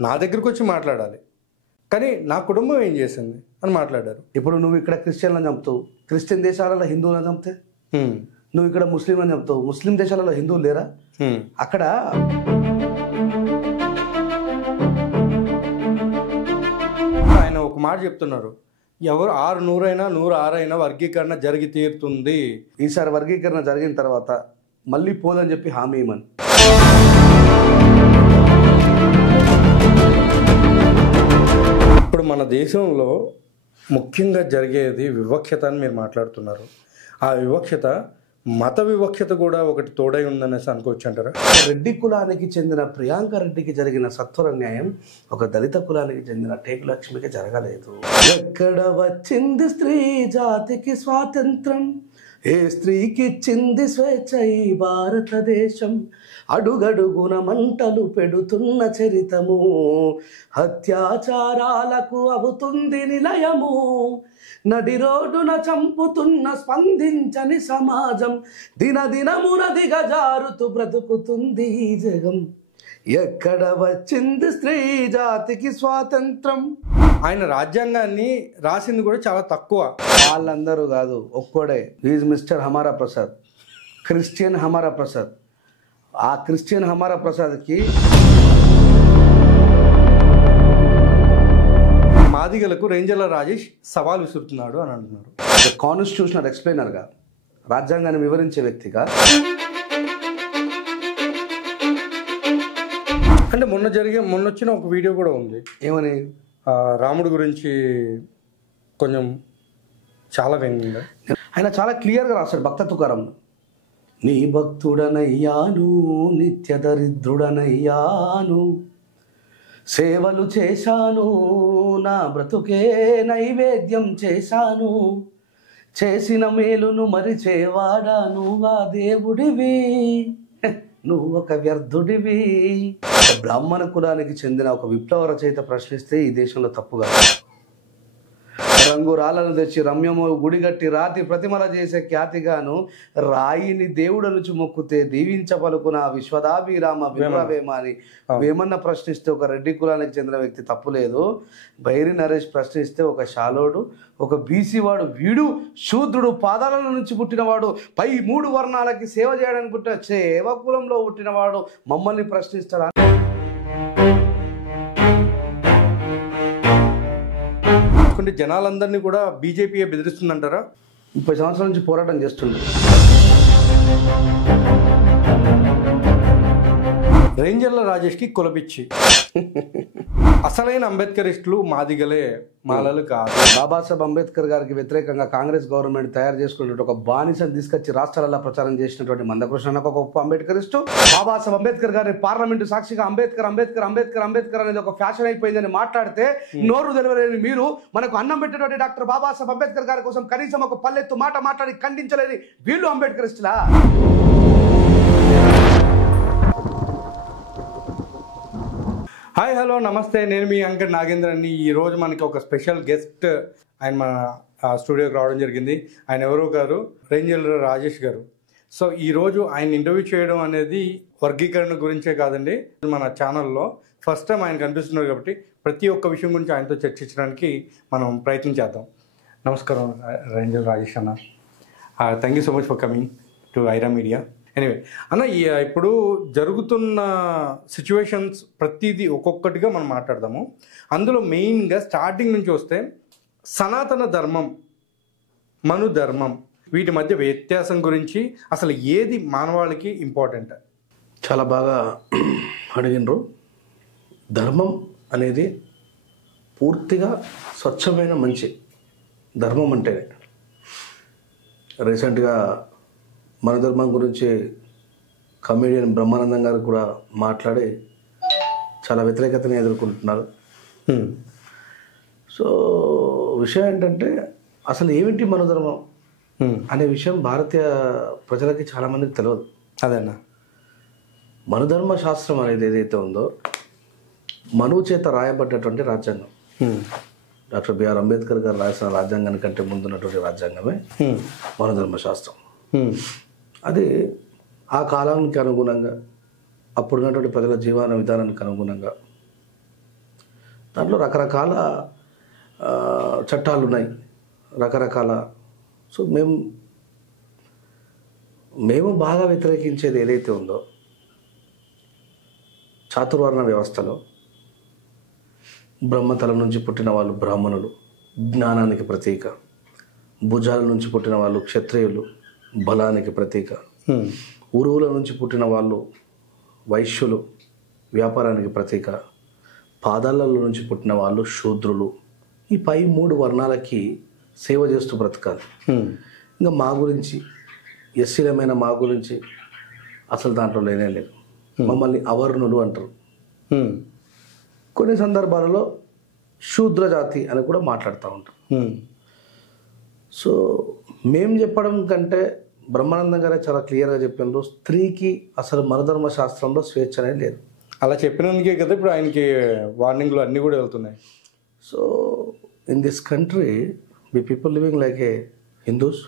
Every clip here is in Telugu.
నా దగ్గరికి వచ్చి మాట్లాడాలి, కానీ నా కుటుంబం ఏం చేసింది అని మాట్లాడారు. ఇప్పుడు నువ్వు ఇక్కడ క్రిస్టియన్లను చంపుతావు, క్రిస్టియన్ దేశాలలో హిందువులను చంపితే నువ్వు ఇక్కడ ముస్లింలను చంపుతావు, ముస్లిం దేశాలలో హిందువులు లేరా? అక్కడ ఆయన ఒక మాట చెప్తున్నారు, ఎవరు 600 అయినా 106 అయినా వర్గీకరణ జరిగి తీరుతుంది. ఈసారి వర్గీకరణ జరిగిన తర్వాత మళ్ళీ పోదని చెప్పి హామీ ఇవ్వమని. ఇప్పుడు మన దేశంలో ముఖ్యంగా జరిగేది వివక్షత అని మీరు మాట్లాడుతున్నారు. ఆ వివక్షత మత వివక్షత కూడా ఒకటి తోడై ఉందనేసి అనుకోవచ్చు అంటారా? రెడ్డి కులానికి చెందిన ప్రియాంక రెడ్డికి జరిగిన సత్వర న్యాయం ఒక దళిత కులానికి చెందిన టేకు లక్ష్మికి జరగలేదు. ఎక్కడ వచ్చింది స్త్రీ జాతికి స్వాతంత్రం, ఏ స్త్రీకి ఇచ్చింది స్వేచ్ఛ ఈ భారతదేశం, అడుగడుగున మంటలు పెడుతున్న చరితము, అత్యాచారాలకు అవుతుంది నిలయము, నడి రోడ్డున చంపుతున్న స్పందించని సమాజం, దినదినమున దిగజారుతూ బ్రతుకుతుంది ఈ జగం, ఎక్కడ వచ్చింది స్త్రీ జాతికి స్వాతంత్రం. ఆయన రాజ్యాంగాన్ని రాసింది కూడా చాలా తక్కువ. వాళ్ళందరూ కాదు, ఒక్కడే. Is mister Hamara Prasad, Christian హమారా ప్రసాద్. ఆ క్రిస్టియన్ హమారా ప్రసాద్కి మాదిగలకు రేంజర్ల రాజేష్ సవాల్ విసురుతున్నాడు అని అంటున్నారు. కాన్స్టిట్యూషనల్ ఎక్స్ప్లెయినర్గా, రాజ్యాంగాన్ని వివరించే వ్యక్తిగా. అంటే మొన్న వచ్చిన ఒక వీడియో కూడా ఉంది. ఏమని? రాముడి గురించి కొంచెం చాలా వ్యంగ్యంగా ఆయన చాలా క్లియర్గా రాశాడు భక్త తుకారంలో. నీ భక్తుడనయ్యాను, నిత్య దరిద్రుడనయ్యాను, సేవలు చేశాను, నా బ్రతుకే నైవేద్యం చేశాను, చేసిన మేలును మరిచేవాడా నువ్వా దేవుడివి, నువ్వు ఒక వ్యర్థుడివి. బ్రాహ్మణ కులానికి చెందిన ఒక విప్లవ రచయిత ప్రశ్నిస్తే ఈ దేశంలో తప్పుగా, రంగు రాళ్ళను తెచ్చి రమ్యము గుడిగట్టి రాతి ప్రతిమల చేసే ఖ్యాతిగాను, రాయిని దేవుడు నుంచి మొక్కుతే దీవించ పలుకున విశ్వదాభిరామ విప్లవేమ అని వేమన్న ప్రశ్నిస్తే ఒక రెడ్డి కులానికి చెందిన వ్యక్తి తప్పులేదు. బైరి నరేష్ ప్రశ్నిస్తే ఒక శాలోడు, ఒక బీసీ వాడు, వీడు శూద్రుడు, పాదాల నుంచి పుట్టినవాడు, పై 3 వర్ణాలకి సేవ చేయడానికి పుట్టిన సేవ కులంలో పుట్టినవాడు మమ్మల్ని ప్రశ్నిస్తాడు. జనాలందరినీ కూడా బీజేపీ బెదిరిస్తుందంటారా? 30 సంవత్సరాల నుంచి పోరాటం చేస్తుంది. రేంజర్ల రాజేష్కి కులపిచ్చి అసలైన అంబేద్కరిస్టులు మాదిగలే, మాలలు కాదు. బాబాసాహెబ్ అంబేద్కర్ గారికి వ్యతిరేకంగా కాంగ్రెస్ గవర్నమెంట్ తయారు చేసుకున్నటువంటి ఒక బానిసను తీసుకొచ్చి రాష్ట్రాలలో ప్రచారం చేసినటువంటి మందకృష్ణ ఒక గొప్ప అంబేద్కరిస్టు. బాబాసాహెబ్ అంబేద్కర్ గారి పార్లమెంటు సాక్షిగా అంబేద్కర్ అంబేద్కర్ అంబేద్కర్ అంబేద్కర్ అనేది ఒక ఫ్యాషన్ అయిపోయిందని మాట్లాడితే నోరు తెలవలేని మీరు మనకు అన్నం పెట్టినటువంటి డాక్టర్ బాబాసాహెబ్ అంబేద్కర్ గారి కోసం కనీసం ఒక పల్లెత్తు మాట మాట్లాడి ఖండించలేని వీళ్ళు అంబేద్కరిస్టులా? హాయ్, హలో, నమస్తే. నేను మీ అంకర్ నాగేంద్ర అండి. ఈరోజు మనకి ఒక స్పెషల్ గెస్ట్ ఆయన మన స్టూడియోకి రావడం జరిగింది. ఆయన ఎవరో గారు, రేంజర్ల రాజేష్ గారు. సో ఈరోజు ఆయన ఇంటర్వ్యూ చేయడం అనేది వర్గీకరణ గురించే కాదండి, మన ఛానల్లో ఫస్ట్ టైం ఆయన కనిపిస్తున్నారు కాబట్టి ప్రతి ఒక్క విషయం గురించి ఆయనతో చర్చించడానికి మనం ప్రయత్నం చేద్దాం. నమస్కారం రేంజర్ రాజేష్ అన్న. Thank you so much for coming to Aira media. Anyway అన్న, ఇప్పుడు జరుగుతున్న సిచ్యువేషన్స్ ప్రతిదీ ఒక్కొక్కటిగా మనం మాట్లాడదాము. అందులో మెయిన్గా స్టార్టింగ్ నుంచి వస్తే సనాతన ధర్మం, మను ధర్మం, వీటి మధ్య వ్యత్యాసం గురించి అసలు ఏది మానవాళికి ఇంపార్టెంట్? చాలా బాగా అడిగినరు. ధర్మం అనేది పూర్తిగా స్వచ్ఛమైన మంచి ధర్మం అంటేనే. రీసెంట్గా మన ధర్మం గురించి కమెడియన్ బ్రహ్మానందం గారు కూడా మాట్లాడి చాలా వ్యతిరేకతని ఎదుర్కొంటున్నారు. సో విషయం ఏంటంటే అసలు ఏమిటి మన ధర్మం అనే విషయం భారతీయ ప్రజలకి చాలామందికి తెలియదు. అదేనా, మనుధర్మ శాస్త్రం అనేది ఏదైతే ఉందో మనువు చేత రాయబడ్డటువంటి రాజ్యాంగం. డాక్టర్ బిఆర్ అంబేద్కర్ గారు రాసిన రాజ్యాంగాన్ని కంటే ముందున్నటువంటి రాజ్యాంగమే మనుధర్మ శాస్త్రం. అది ఆ కాలానికి అనుగుణంగా, అప్పుడున్నటువంటి ప్రజల జీవన విధానానికి అనుగుణంగా దాంట్లో రకరకాల చట్టాలు ఉన్నాయి, రకరకాల. సో మేము బాగా వ్యతిరేకించేది ఏదైతే ఉందో, చాతుర్వర్ణ వ్యవస్థలో బ్రహ్మతలం నుంచి పుట్టిన వాళ్ళు బ్రాహ్మణులు, జ్ఞానానికి ప్రతీక. భుజాల నుంచి పుట్టిన వాళ్ళు క్షత్రియులు, బలానికి ప్రతీక. ఉరువుల నుంచి పుట్టిన వాళ్ళు వైశ్యులు, వ్యాపారానికి ప్రతీక. పాదాలలో నుంచి పుట్టిన వాళ్ళు శూద్రులు. ఈ పై 3 వర్ణాలకి సేవ చేస్తూ బ్రతకాలి. ఇంకా మా గురించి, ఎస్సీలమైన మా గురించి అసలు దాంట్లో లేనే లేదు. మమ్మల్ని అవర్ణులు అంటారు. కొన్ని సందర్భాలలో శూద్ర జాతి అని కూడా మాట్లాడుతూ ఉంటాం. సో మేము చెప్పడం కంటే బ్రహ్మానందం గారే చాలా క్లియర్గా చెప్పినారు, స్త్రీకి అసలు మనధర్మ శాస్త్రంలో స్వేచ్ఛ అనేది లేదు. అలా చెప్పినందుకే కదా ఇప్పుడు ఆయనకి వార్నింగ్లు అన్నీ కూడా వెళ్తున్నాయి. So in this country we people living like a Hindus,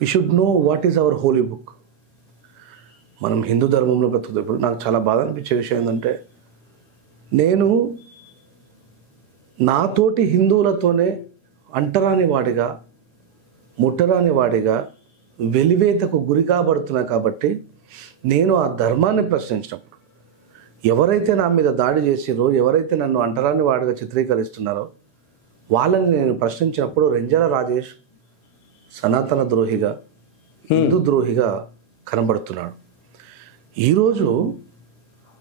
we should know what is our holy book. మనం హిందూ ధర్మంలో బ్రతుకుతాం. ఇప్పుడు నాకు చాలా బాధ అనిపించే విషయం ఏంటంటే, నేను నాతోటి హిందువులతోనే అంటరాని వాడిగా, ముట్టరాని వాడిగా వెలివేతకు గురి కాబడుతున్నా. కాబట్టి నేను ఆ ధర్మాన్ని ప్రశ్నించినప్పుడు, ఎవరైతే నా మీద దాడి చేసిరో, ఎవరైతే నన్ను అంటరాని వాడిగా చిత్రీకరిస్తున్నారో వాళ్ళని నేను ప్రశ్నించినప్పుడు రెంజల రాజేష్ సనాతన ద్రోహిగా, హిందూ ద్రోహిగా కనబడుతున్నాడు. ఈరోజు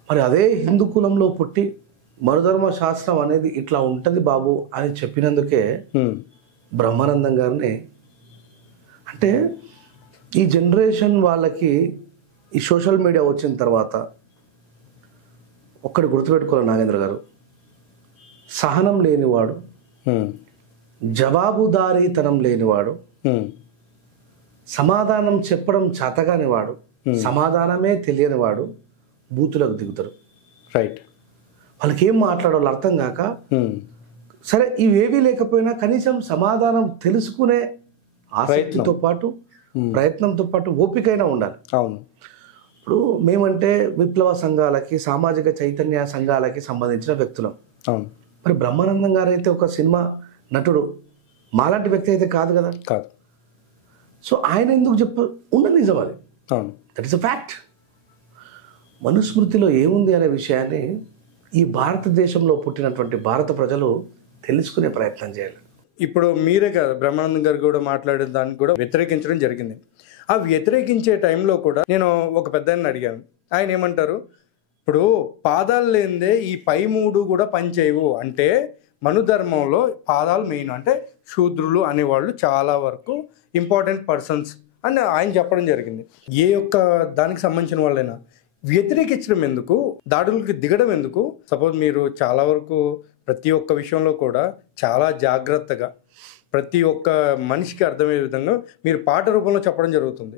మరి అదే హిందూ కులంలో పుట్టి మరుధర్మ శాస్త్రం అనేది ఇట్లా ఉంటుంది బాబు అని చెప్పినందుకే బ్రహ్మానందం గారిని, అంటే ఈ జనరేషన్ వాళ్ళకి ఈ సోషల్ మీడియా వచ్చిన తర్వాత ఒక్కటి గుర్తుపెట్టుకోవాలి నాగేంద్ర గారు, సహనం లేనివాడు, జవాబుదారీతనం లేనివాడు, సమాధానం చెప్పడం చేతగానివాడు, సమాధానమే తెలియనివాడు బూతులకు దిగుతారు. రైట్. వాళ్ళకి ఏం మాట్లాడాలో అర్థం కాక, సరే ఇవేవీ లేకపోయినా కనీసం సమాధానం తెలుసుకునే ఆసక్తితో పాటు, ప్రయత్నంతో పాటు ఓపికైనా ఉండాలి. అవును. ఇప్పుడు మేమంటే విప్లవ సంఘాలకి, సామాజిక చైతన్య సంఘాలకి సంబంధించిన వ్యక్తులం. అవును. మరి బ్రహ్మానందం గారు అయితే ఒక సినిమా నటుడు, మాలాంటి వ్యక్తి అయితే కాదు కదా. కాదు. సో ఆయన ఎందుకు ఉండదు, నిజం అది. అవును. That is a fact. మనుస్మృతిలో ఏముంది అనే విషయాన్ని ఈ భారతదేశంలో పుట్టినటువంటి భారత ప్రజలు తెలుసుకునే ప్రయత్నం చేయాలి. ఇప్పుడు మీరే కాదు, బ్రహ్మానందం గారు కూడా మాట్లాడే దానికి కూడా వ్యతిరేకించడం జరిగింది. ఆ వ్యతిరేకించే టైంలో కూడా నేను ఒక పెద్ద ఆయన అడిగాను. ఆయన ఏమంటారు, ఇప్పుడు పాదాలు లేనిదే ఈ పై 3 కూడా పనిచేయవు. అంటే మనుధర్మంలో పాదాలు మెయిన్, అంటే శూద్రులు అనేవాళ్ళు చాలా వరకు ఇంపార్టెంట్ పర్సన్స్ అని ఆయన చెప్పడం జరిగింది. ఏ ఒక్క దానికి సంబంధించిన వాళ్ళైనా వ్యతిరేకించడం ఎందుకు, దాడులకి దిగడం ఎందుకు? సపోజ్ మీరు చాలా వరకు ప్రతి ఒక్క విషయంలో కూడా చాలా జాగ్రత్తగా ప్రతి ఒక్క మనిషికి అర్థమయ్యే విధంగా మీరు పాట రూపంలో చెప్పడం జరుగుతుంది.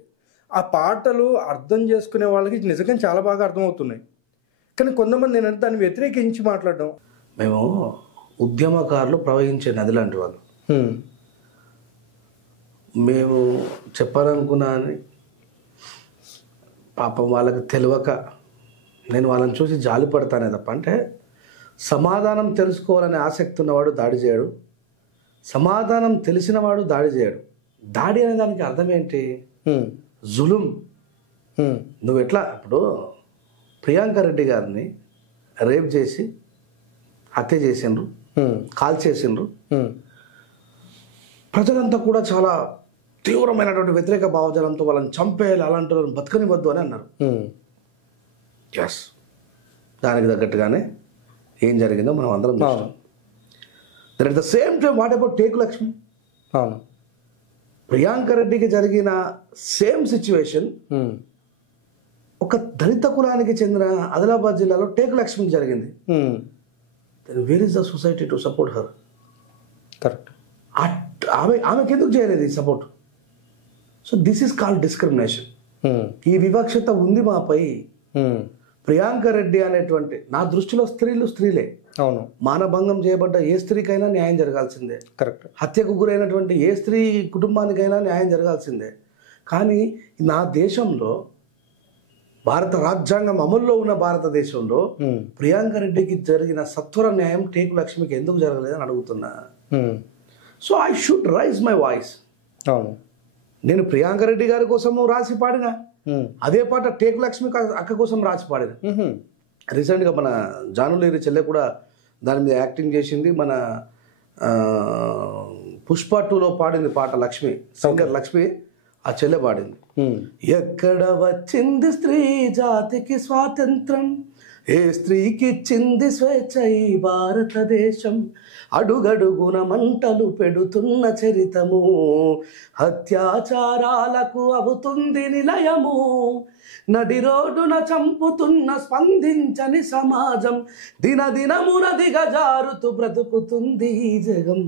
ఆ పాటలు అర్థం చేసుకునే వాళ్ళకి నిజంగా చాలా బాగా అర్థమవుతున్నాయి. కానీ కొంతమంది ఏంటంటే దాన్ని వ్యతిరేకించి మాట్లాడడం. మేము ఉద్యమకారులు ప్రవహించే నది లాంటి వాళ్ళు. మేము చెప్పాలనుకున్నా అని పాపం వాళ్ళకి తెలియక నేను వాళ్ళని చూసి జాలి పడతానే తప్ప, అంటే సమాధానం తెలుసుకోవాలనే ఆసక్తి ఉన్నవాడు దాడి చేయడు, సమాధానం తెలిసినవాడు దాడి చేయడు. దాడి అనే దానికి అర్థం ఏంటి? జులుం. నువ్వు ఎట్లా, ఇప్పుడు ప్రియాంక రెడ్డి గారిని రేప్ చేసి హత్య చేసిండ్రు, కాల్ చేసిండ్రు. ప్రజలంతా కూడా చాలా తీవ్రమైనటువంటి వ్యతిరేక భావజాలంతో వాళ్ళని చంపేయాలి, అలాంటి వాళ్ళని బతకనివద్దు అని అన్నారు. ఎస్, దానికి తగ్గట్టుగానే ఏం జరిగిందో మనం అందరం చూస్తాం. That the same time what about Teku Lakshmi? Priyanka రెడ్డికి జరిగిన సేమ్ సిచ్యువేషన్ ఒక దళిత కులానికి చెందిన ఆదిలాబాద్ జిల్లాలో టేకు లక్ష్మికి జరిగింది. Where is the society to support her? Correct. ఆమెకి ఎందుకు చేయలేదు ఈ support? So this is called discrimination. ఈ వివక్షత ఉంది మాపై. ప్రియాంక రెడ్డి అనేటువంటి, నా దృష్టిలో స్త్రీలే. అవును. మానభంగం చేయబడ్డ ఏ స్త్రీకైనా న్యాయం జరగాల్సిందే. కరెక్ట్. హత్యకు గురైనటువంటి ఏ స్త్రీ కుటుంబానికైనా న్యాయం జరగాల్సిందే. కానీ నా దేశంలో భారత రాజ్యాంగం అమల్లో ఉన్న భారతదేశంలో ప్రియాంక రెడ్డికి జరిగిన సత్వర న్యాయం టేకు లక్ష్మికి ఎందుకు జరగలేదని అడుగుతున్నా. So I should rise my voice. నేను ప్రియాంక రెడ్డి గారి కోసం రాసి పాడినా, అదే పాట టేకు లక్ష్మి అక్క కోసం రాసి పాడిన. రీసెంట్గా మన జానులేరి చెల్లె కూడా దాని మీద యాక్టింగ్ చేసింది. మన పుష్ప 2లో పాడింది పాట లక్ష్మి, సింగర్ లక్ష్మి, ఆ చెల్లె పాడింది. ఎక్కడ వచ్చింది స్త్రీ జాతికి స్వాతంత్రం, ఏ స్త్రీకి ఇచ్చింది స్వేచ్ఛ ఈ భారతదేశం, అడుగడుగున మంటలు పెడుతున్న చరితము, అత్యాచారాలకు అవుతుంది నిలయము, నడి రోడ్డున చంపుతున్న స్పందించని సమాజం, దినదినమున దిగజారుతూ బ్రతుకుతుంది ఈ జగం.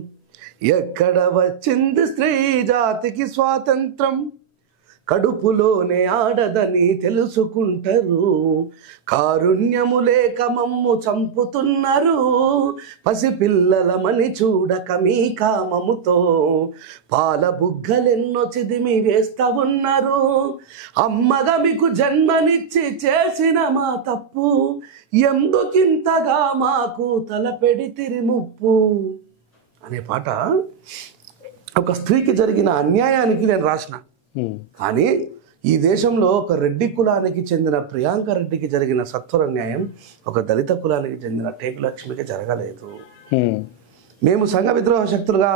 ఎక్కడ వచ్చింది స్త్రీ జాతికి స్వాతంత్రం, కడుపులోనే ఆడదని తెలుసుకుంటారు, కారుణ్యము లేక మమ్ము చంపుతున్నారు, పసిపిల్లలమని చూడక మీ కామముతో పాల బుగ్గలెన్నో చిదిమి వేస్తా ఉన్నారు, అమ్మగా మీకు జన్మనిచ్చి చేసిన మా తప్పు, ఎందుకింతగా మాకు తలపెడితిరి ముప్పు అనే పాట ఒక స్త్రీకి జరిగిన అన్యాయానికి నేను రాసిన. కానీ ఈ దేశంలో ఒక రెడ్డి కులానికి చెందిన ప్రియాంక రెడ్డికి జరిగిన సత్వర న్యాయం ఒక దళిత కులానికి చెందిన టేకు లక్ష్మికి జరగలేదు. మేము సంఘ విద్రోహ శక్తులుగా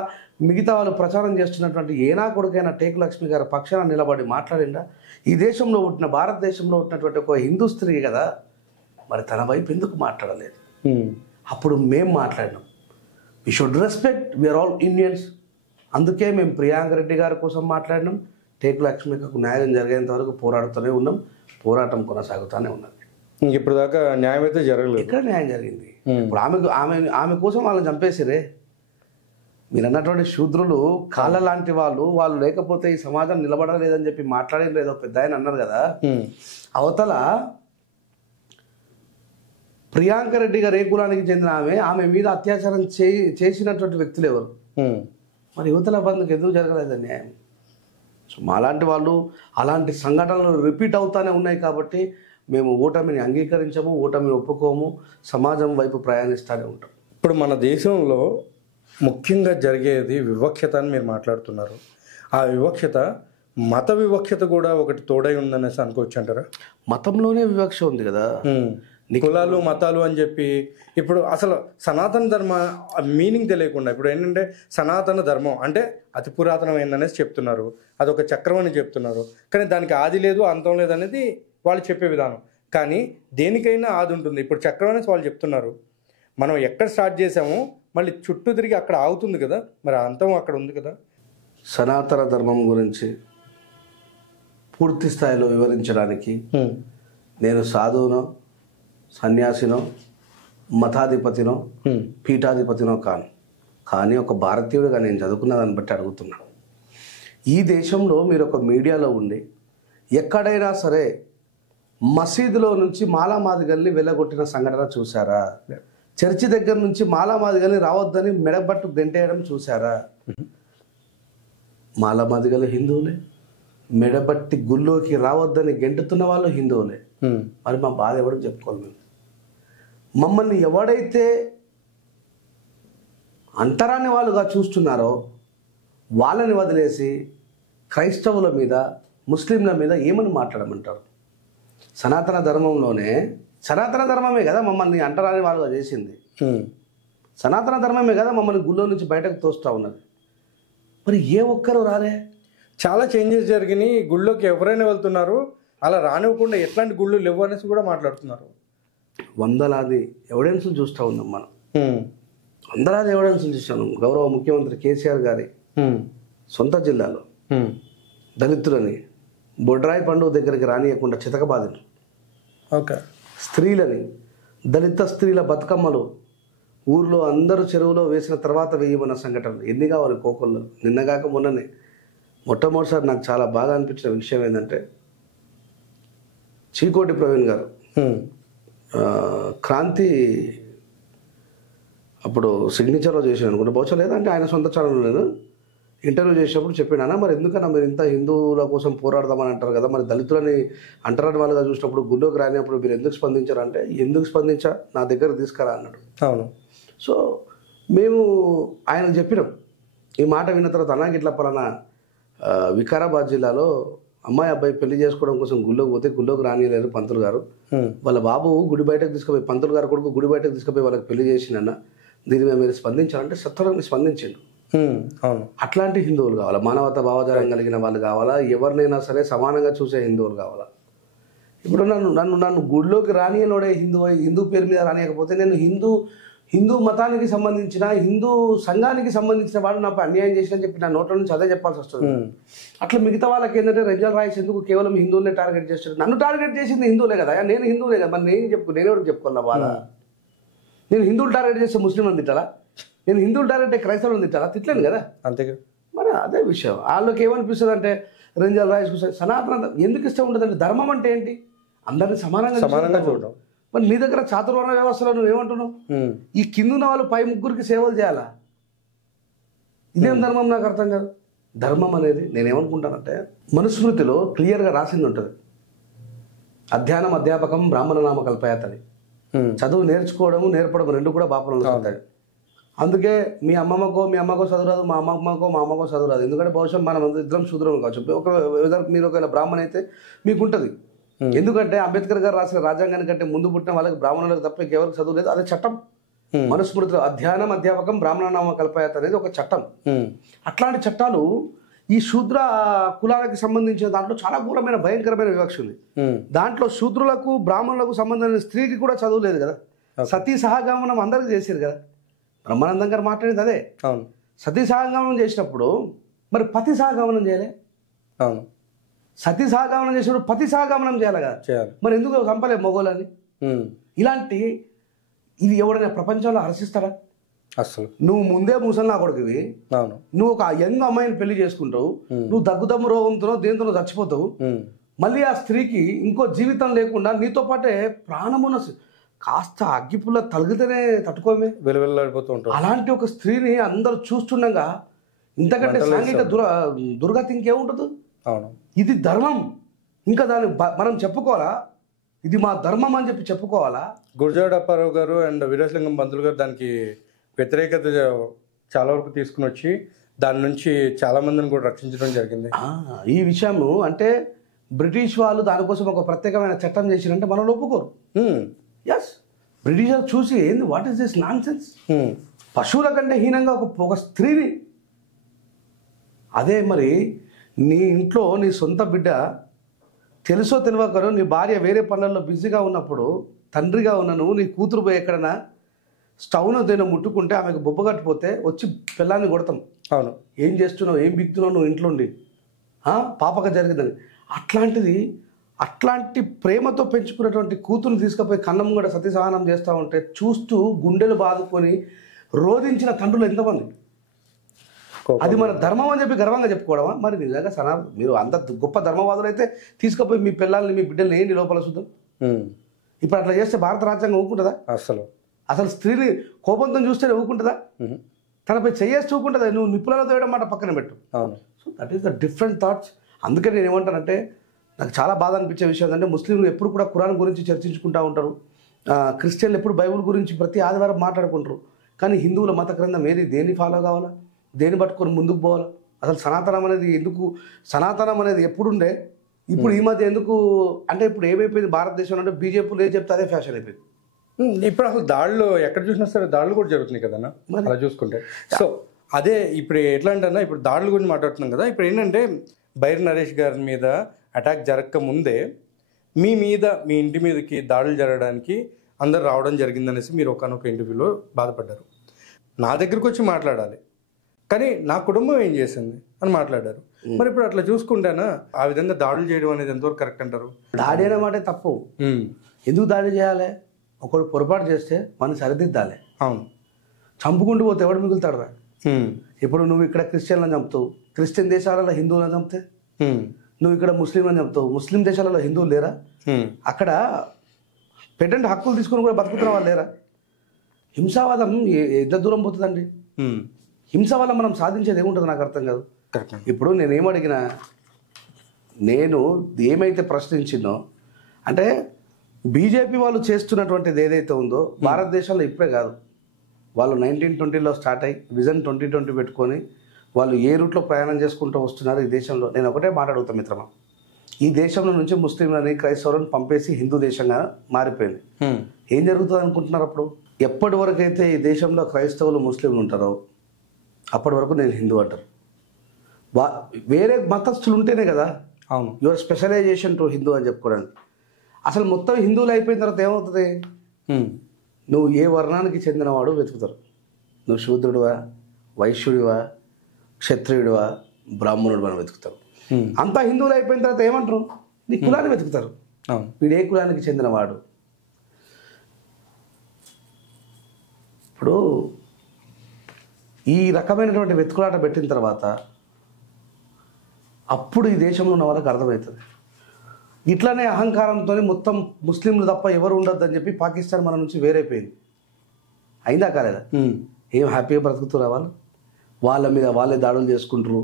మిగతా వాళ్ళు ప్రచారం చేస్తున్నటువంటి ఏనా కొడుకైన టేకు లక్ష్మి గారి పక్షాన నిలబడి మాట్లాడిందా? ఈ దేశంలో పుట్టిన, భారతదేశంలో పుట్టినటువంటి ఒక హిందూ స్త్రీ కదా, మరి తన వైపు ఎందుకు మాట్లాడలేదు? అప్పుడు మేము మాట్లాడినాం. We should respect, we are all Indians. అందుకే మేము ప్రియాంక రెడ్డి గారి కోసం మాట్లాడినాం. టేకు లక్ష్మికి న్యాయం జరిగేంత వరకు పోరాడుతూనే ఉన్నాం, పోరాటం కొనసాగుతూనే ఉన్నది. ఇప్పుడు దాకా న్యాయం అయితే జరగలేదు. ఎక్కడ న్యాయం జరిగింది? ఇప్పుడు ఆమె కోసం వాళ్ళని చంపేసిరే. మీరు అన్నటువంటి శూద్రులు కాళ్ళ లాంటి వాళ్ళు లేకపోతే ఈ సమాజం నిలబడలేదని చెప్పి మాట్లాడేది లేదో పెద్ద ఆయన అన్నారు కదా. అవతల ప్రియాంక రెడ్డి గారు ఏ కులానికి చెందిన ఆమె మీద అత్యాచారం చేసినటువంటి వ్యక్తులు ఎవరు? మరి యువతల బంధుకు ఎందుకు జరగలేదు న్యాయం? సో మాలాంటి వాళ్ళు అలాంటి సంఘటనలు రిపీట్ అవుతానే ఉన్నాయి కాబట్టి మేము ఓటమిని అంగీకరించము, ఓటమిని ఒప్పుకోము, సమాజం వైపు ప్రయాణిస్తూనే ఉంటాం. ఇప్పుడు మన దేశంలో ముఖ్యంగా జరిగేది వివక్షత అని మీరు మాట్లాడుతున్నారు. ఆ వివక్షత, మత వివక్షత కూడా ఒకటి తోడై ఉందనేసి అనుకోవచ్చు అంటారా? మతంలోనే వివక్ష ఉంది కదా, కులాలు మతాలు అని చెప్పి. ఇప్పుడు అసలు సనాతన ధర్మ మీనింగ్ తెలియకుండా ఇప్పుడు ఏంటంటే సనాతన ధర్మం అంటే అతి పురాతనమైందనేసి చెప్తున్నారు, అదొక చక్రం అని చెప్తున్నారు. కానీ దానికి ఆది లేదు, అంతం లేదు అనేది వాళ్ళు చెప్పే విధానం. కానీ దేనికైనా ఆది ఉంటుంది. ఇప్పుడు చక్రం అనేసి వాళ్ళు చెప్తున్నారు. మనం ఎక్కడ స్టార్ట్ చేసామో మళ్ళీ చుట్టూ తిరిగి అక్కడ ఆగుతుంది కదా, మరి అంతం అక్కడ ఉంది కదా. సనాతన ధర్మం గురించి పూర్తి స్థాయిలో వివరించడానికి నేను సాధువునో, సన్యాసినో, మతాధిపతినో, పీఠాధిపతినో కాను. కానీ ఒక భారతీయుడిగా నేను చదువుకున్న దాన్ని బట్టి అడుగుతున్నాను. ఈ దేశంలో మీరు ఒక మీడియాలో ఉండి ఎక్కడైనా సరే మసీదులో నుంచి మాలామాదిగల్ని వెళ్ళగొట్టిన సంఘటన చూసారా? చర్చి దగ్గర నుంచి మాలామాదిగల్ని రావద్దని మెడబట్టు గెంటేయడం చూసారా? మాలామాదిగలు హిందువులే, మెడబట్టి గుళ్ళోకి రావద్దని గెంటుతున్న వాళ్ళు హిందువులే. మరి మా బాధ ఎవరికి చెప్పుకోవాలి? మేము మమ్మల్ని ఎవడైతే అంటరాని వాళ్ళుగా చూస్తున్నారో వాళ్ళని వదిలేసి క్రైస్తవుల మీద, ముస్లింల మీద ఏమని మాట్లాడమంటారు? సనాతన ధర్మంలోనే, సనాతన ధర్మమే కదా మమ్మల్ని అంటరాని వాళ్ళుగా చేసింది. సనాతన ధర్మమే కదా మమ్మల్ని గుళ్ళో నుంచి బయటకు తోస్తూ ఉన్నది. మరి ఏ ఒక్కరు రాలే? చాలా చేంజెస్ జరిగినాయి. గుళ్ళోకి ఎవరైనా వెళ్తున్నారు, అలా రానివ్వకుండా ఎట్లాంటి గుళ్ళు లేవు అనేసి కూడా మాట్లాడుతున్నారు. వందలాది ఎవిడెన్స్ చూస్తూ ఉన్నాం మనం, వందలాది ఎవిడెన్స్ చూస్తాను. గౌరవ ముఖ్యమంత్రి కేసీఆర్ గారి సొంత జిల్లాలో దళితులని బొడ్రాయి పండుగ దగ్గరికి రానియకుండా చితకబాదిన స్త్రీలని, దళిత స్త్రీల బతుకమ్మలు ఊర్లో అందరూ చెరువులో వేసిన తర్వాత వేయమన్న సంఘటనలు ఎన్ని కావాలి కోకొల్లో. నిన్నగాక మొన్ననే మొట్టమొదటిసారి నాకు చాలా బాగా అనిపించిన విషయం ఏంటంటే, చీకోటి ప్రవీణ్ గారు క్రాంతి అప్పుడు సిగ్నేచర్లో చేసాను అనుకుంటా, బహుశా లేదంటే ఆయన సొంత ఛానల్ నేను ఇంటర్వ్యూ చేసినప్పుడు చెప్పినా మరి ఎందుకన్నా మీరు ఇంత హిందువుల కోసం పోరాడదామని అంటారు కదా, మరి దళితులని అంటరాని వాళ్ళగా చూసినప్పుడు గుళ్ళోకి రానినప్పుడు మీరు ఎందుకు స్పందించారంటే ఎందుకు స్పందించా నా దగ్గర తీసుకురా అన్నాడు. అవును. సో మేము ఆయనకు చెప్పినాం ఈ మాట విన్న తర్వాత, అన్నాకి ఇట్లా పలానా వికారాబాద్ జిల్లాలో అమ్మాయి అబ్బాయి పెళ్లి చేసుకోవడం కోసం గుళ్ళోకి పోతే గుళ్ళోకి రానియలేరు పంతులు గారు, వాళ్ళ బాబు గుడి బయటకు తీసుకుపోయి పంతులు గారు కొడుకు గుడి బయటకు తీసుకుపోయి వాళ్ళకి పెళ్లి చేసినన్న, దీని మీద మీరు స్పందించాలంటే సత్వరంగా స్పందించండు. అవును. అట్లాంటి హిందువులు కావాలా, మానవతా భావజాలం కలిగిన వాళ్ళు కావాలా, ఎవరినైనా సరే సమానంగా చూసే హిందువులు కావాలా. ఇప్పుడు నన్ను గుడిలోకి రానియనోడే హిందూ పేరు మీద రానియకపోతే నేను హిందూ మతానికి సంబంధించిన హిందూ సంఘానికి సంబంధించిన వాడు నాకు అన్యాయం చేసిన చెప్పి నా నోట్ల నుంచి అదే చెప్పాల్సి వస్తుంది. అట్లా మిగతా వాళ్ళకి ఏంటంటే రంజాన్ రాయిస్ ఎందుకు కేవలం హిందువులనే టార్గెట్ చేస్తారు, నన్ను టార్గెట్ చేసింది హిందువులే కదా, నేను హిందువులే కదా, మరి నేనెవరికి చెప్పుకోవాలా బాధ. నేను హిందువులు టార్గెట్ చేస్తే ముస్లింలను తిట్టాలా, నేను హిందువులు టార్గెట్ క్రైస్తవులను తిట్టాలా, తిట్టలేను కదా. అంతేగా మరి అదే విషయం. వాళ్ళకి ఏమనిపిస్తుంది అంటే రంజాన్ రాయిస్ సనాతన ఎందుకు ఇష్టం ఉండదంటే ధర్మం అంటే ఏంటి, అందరినీ సమానంగా చూడడం. మరి నీ దగ్గర చాతుర్వర్ణ వ్యవస్థలో నువ్వు ఏమంటున్నావు, ఈ కిందున్న వాళ్ళు పై ముగ్గురికి సేవలు చేయాలా, ఇదేం ధర్మం నాకు అర్థం కాదు. ధర్మం అనేది నేనేమనుకుంటానంటే మనుస్మృతిలో క్లియర్గా రాసింది ఉంటుంది, అధ్యయనం అధ్యాపకం బ్రాహ్మణ నామ కల్పయాతని. చదువు నేర్చుకోవడము నేర్పడం రెండు కూడా బాపనలు ఉంటాయి. అందుకే మీ అమ్మకో చదువు రాదు, మా అమ్మకో చదువు రాదు. ఎందుకంటే బహుశా మనం ఇద్దరం శూద్రం కావచ్చు. మీరు ఒకవేళ బ్రాహ్మణ అయితే మీకు ఉంటుంది. ఎందుకంటే అంబేద్కర్ గారు రాసిన రాజ్యాంగానికి కంటే ముందు పుట్టిన వాళ్ళకి బ్రాహ్మణులకు తప్ప ఇంకెవరికి చదువు లేదు, అదే చట్టం. మనుస్మృతిలో అధ్యయనం అధ్యాపకం బ్రాహ్మణ నామ కల్పయాత అనేది ఒక చట్టం. అట్లాంటి చట్టాలు ఈ శూద్ర కులాలకు సంబంధించిన దాంట్లో చాలా ఘోరమైన భయంకరమైన వివక్ష ఉంది. దాంట్లో శూద్రులకు బ్రాహ్మణులకు సంబంధించిన స్త్రీకి కూడా చదువు లేదు కదా. సతీ సహగమనం అందరికి చేశారు కదా, బ్రహ్మానందం గారు మాట్లాడేది అదే. సతీ సహగమనం చేసినప్పుడు మరి పతి సహగమనం చేయలే, సతీ సహగమనం చేసినప్పుడు పతి సహగమనం చేయాలి కదా, మరి ఎందుకు చంపలే మొగోలని. ఇలాంటి ఇది ఎవడైనా ప్రపంచంలో హర్షిస్తాడా అసలు? నువ్వు ముందే ముసలి నా కొడుకువి, నువ్వు ఒక యంగ్ అమ్మాయిని పెళ్లి చేసుకుంటావు, నువ్వు దగ్గుదమ్ము రోగంతో దేంతో చచ్చిపోతావు, మళ్ళీ ఆ స్త్రీకి ఇంకో జీవితం లేకుండా నీతో పాటే ప్రాణమున కాస్త అగ్గిపుల్ల తలిగితేనే తట్టుకోమే వెలువెల్లాడిపోతూ ఉంటావు. అలాంటి ఒక స్త్రీని అందరూ చూస్తుండగా ఇంతకంటే సాంఘిక దుర్గతి ఇంకేముంటుంది. ఇది ధర్మం, ఇంకా దాన్ని మనం చెప్పుకోవాలా, ఇది మా ధర్మం అని చెప్పి చెప్పుకోవాలా. గురజాడ అప్పారావు గారు అండ్ వీరేశలింగం పంతులు గారు దానికి వ్యతిరేకత చాలా వరకు తీసుకుని వచ్చి దాని నుంచి చాలా మందిని కూడా రక్షించడం జరిగింది. ఈ విషయం అంటే బ్రిటిష్ వాళ్ళు దానికోసం ఒక ప్రత్యేకమైన చట్టం చేసిరంటే మనం ఒప్పుకోరు. ఎస్, బ్రిటిషర్ చూసి ఏంది what is this non sense, పశువుల కంటే హీనంగా ఒక స్త్రీని. అదే మరి నీ ఇంట్లో నీ సొంత బిడ్డ తెలుసో తెలియకనో నీ భార్య వేరే పనులలో బిజీగా ఉన్నప్పుడు తండ్రిగా ఉన్న నువ్వు నీ కూతురు పోయి ఎక్కడైనా స్టవ్ను దేని ముట్టుకుంటే ఆమెకు బొబ్బ కట్టిపోతే వచ్చి పిల్లాన్ని కొడతాం. అవును, ఏం చేస్తున్నావు, ఏం బిగుతున్నావు నువ్వు ఇంట్లో ఉండి, పాపక జరిగిందని. అట్లాంటి ప్రేమతో పెంచుకున్నటువంటి కూతురుని తీసుకుపోయి కన్నం కూడా సతీ సహనం చేస్తూ ఉంటే చూస్తూ గుండెలు బాదుకొని రోధించిన తండ్రులు ఎంతమంది. అది మన ధర్మం అని చెప్పి గర్వంగా చెప్పుకోవడమా? మరి నిజంగా మీరు అంత గొప్ప ధర్మవాదులు అయితే తీసుకుపోయి మీ పిల్లల్ని మీ బిడ్డల్ని ఏంటి లోపల చూద్దాం. ఇప్పుడు అట్లా చేస్తే భారత రాజ్యాంగం ఊరుకుంటుందా? అసలు స్త్రీని కోపంతో చూస్తే ఊరుకుంటుందా? తనపై చేయేసి చూకుంటుందా? నువ్వు నిప్పులలో తోయడం మాట పక్కన పెట్టు. So that is the different thoughts. అందుకే నేను ఏమంటానంటే నాకు చాలా బాధ అనిపించే విషయం ఏంటంటే ముస్లింలు ఎప్పుడు కూడా ఖురాన్ గురించి చర్చించుకుంటూ ఉంటారు, క్రిస్టియన్లు ఎప్పుడు బైబుల్ గురించి ప్రతి ఆదివారం మాట్లాడుకుంటారు. కానీ హిందువుల మత గ్రంథం ఏది, దేన్ని ఫాలో కావాలా, దేన్ని పట్టుకొని ముందుకు పోవాలా? అసలు సనాతనం అనేది ఎప్పుడుండే, ఇప్పుడు ఈ మధ్య ఎందుకు అంటే ఇప్పుడు ఏమైపోయింది భారతదేశంలో అంటే బీజేపీలో ఏం చెప్తే అదే ఫ్యాషన్ అయిపోయింది. ఇప్పుడు అసలు దాడులు ఎక్కడ చూసినా సరే దాడులు కూడా జరుగుతున్నాయి కదన్నా అలా చూసుకుంటే. సో అదే ఇప్పుడు ఎట్లా అంటే ఇప్పుడు దాడుల గురించి మాట్లాడుతున్నాం కదా, ఇప్పుడు ఏంటంటే బైర్ నరేష్ గారి మీద అటాక్ జరగక ముందే మీ ఇంటి మీదకి దాడులు జరగడానికి అందరు రావడం జరిగిందనేసి మీరు ఒకనొక ఇంటర్వ్యూలో బాధపడ్డారు. నా దగ్గరకు వచ్చి మాట్లాడాలి కానీ నా కుటుంబం ఏం చేసింది అని మాట్లాడారు. మరి ఇప్పుడు అట్లా చూసుకుంటేనా ఆ విధంగా దాడులు చేయడం అనేది ఎంతవరకు కరెక్ట్ అంటారు? దాడి అనే మాట తప్పు. ఎందుకు దాడి చేయాలి? ఒకడు పొరపాటు చేస్తే మనం సరిదిద్దాలి. అవును, చంపుకుంటూ పోతే ఎవడు మిగులుతాడు? ఇప్పుడు నువ్వు ఇక్కడ క్రిస్టియన్లను చంపుతావు, క్రిస్టియన్ దేశాలలో హిందువులను చంపితే, నువ్వు ఇక్కడ ముస్లింలను చంపుతావు, ముస్లిం దేశాలలో హిందువులు లేరా? అక్కడ పేటెంట్ హక్కులు తీసుకుని కూడా బతుకుతున్న వాళ్ళు లేరా? హింసావాదం ఎంత దూరం పోతుందండి? హింస వల్ల మనం సాధించేది ఏముంటుంది నాకు అర్థం కాదు. కరెక్ట్. ఇప్పుడు నేనేమడిగినా, నేను ఏమైతే ప్రశ్నించినో అంటే బీజేపీ వాళ్ళు చేస్తున్నటువంటిది ఏదైతే ఉందో భారతదేశంలో ఇప్పుడే కాదు, వాళ్ళు 1920లో స్టార్ట్ అయ్యి విజన్ 2020 పెట్టుకొని వాళ్ళు ఏ రూట్లో ప్రయాణం చేసుకుంటూ వస్తున్నారు ఈ దేశంలో. నేను ఒకటే మాట్లాడుగుతాను మిత్రమా, ఈ దేశంలో నుంచి ముస్లింలని క్రైస్తవులను పంపేసి హిందూ దేశంగా మారిపోయింది. ఏం జరుగుతుంది అనుకుంటున్నారు? అప్పుడు ఎప్పటి వరకు అయితే ఈ దేశంలో క్రైస్తవులు ముస్లింలు ఉంటారో అప్పటి వరకు నేను హిందూ అంటారు. వేరే మతస్థులు ఉంటేనే కదా అవును యువర్ స్పెషలైజేషన్ టు హిందూ అని చెప్పుకోవడానికి. అసలు మొత్తం హిందువులు అయిపోయిన తర్వాత ఏమవుతుంది? నువ్వు ఏ వర్ణానికి చెందినవాడు వెతుకుతారు. నువ్వు శూద్రుడివా, వైశ్యుడివా, క్షత్రియుడివా, బ్రాహ్మణుడు అని వెతుకుతారు. అంతా హిందువులు అయిపోయిన తర్వాత ఏమంటారు? నీ కులాన్ని వెతుకుతారు. వీడు ఏ కులానికి చెందినవాడు. ఇప్పుడు ఈ రకమైనటువంటి వెతుకులాట పెట్టిన తర్వాత అప్పుడు ఈ దేశంలో ఉన్న వాళ్ళకి అర్థమవుతుంది. ఇట్లానే అహంకారంతో మొత్తం ముస్లింలు తప్ప ఎవరు ఉండొద్దని చెప్పి పాకిస్తాన్ మన నుంచి వేరైపోయింది. అయిందా కాలేదా? ఏం హ్యాపీగా బ్రతుకుతురా వాళ్ళు? వాళ్ళ మీద వాళ్ళే దాడులు చేసుకుంటారు.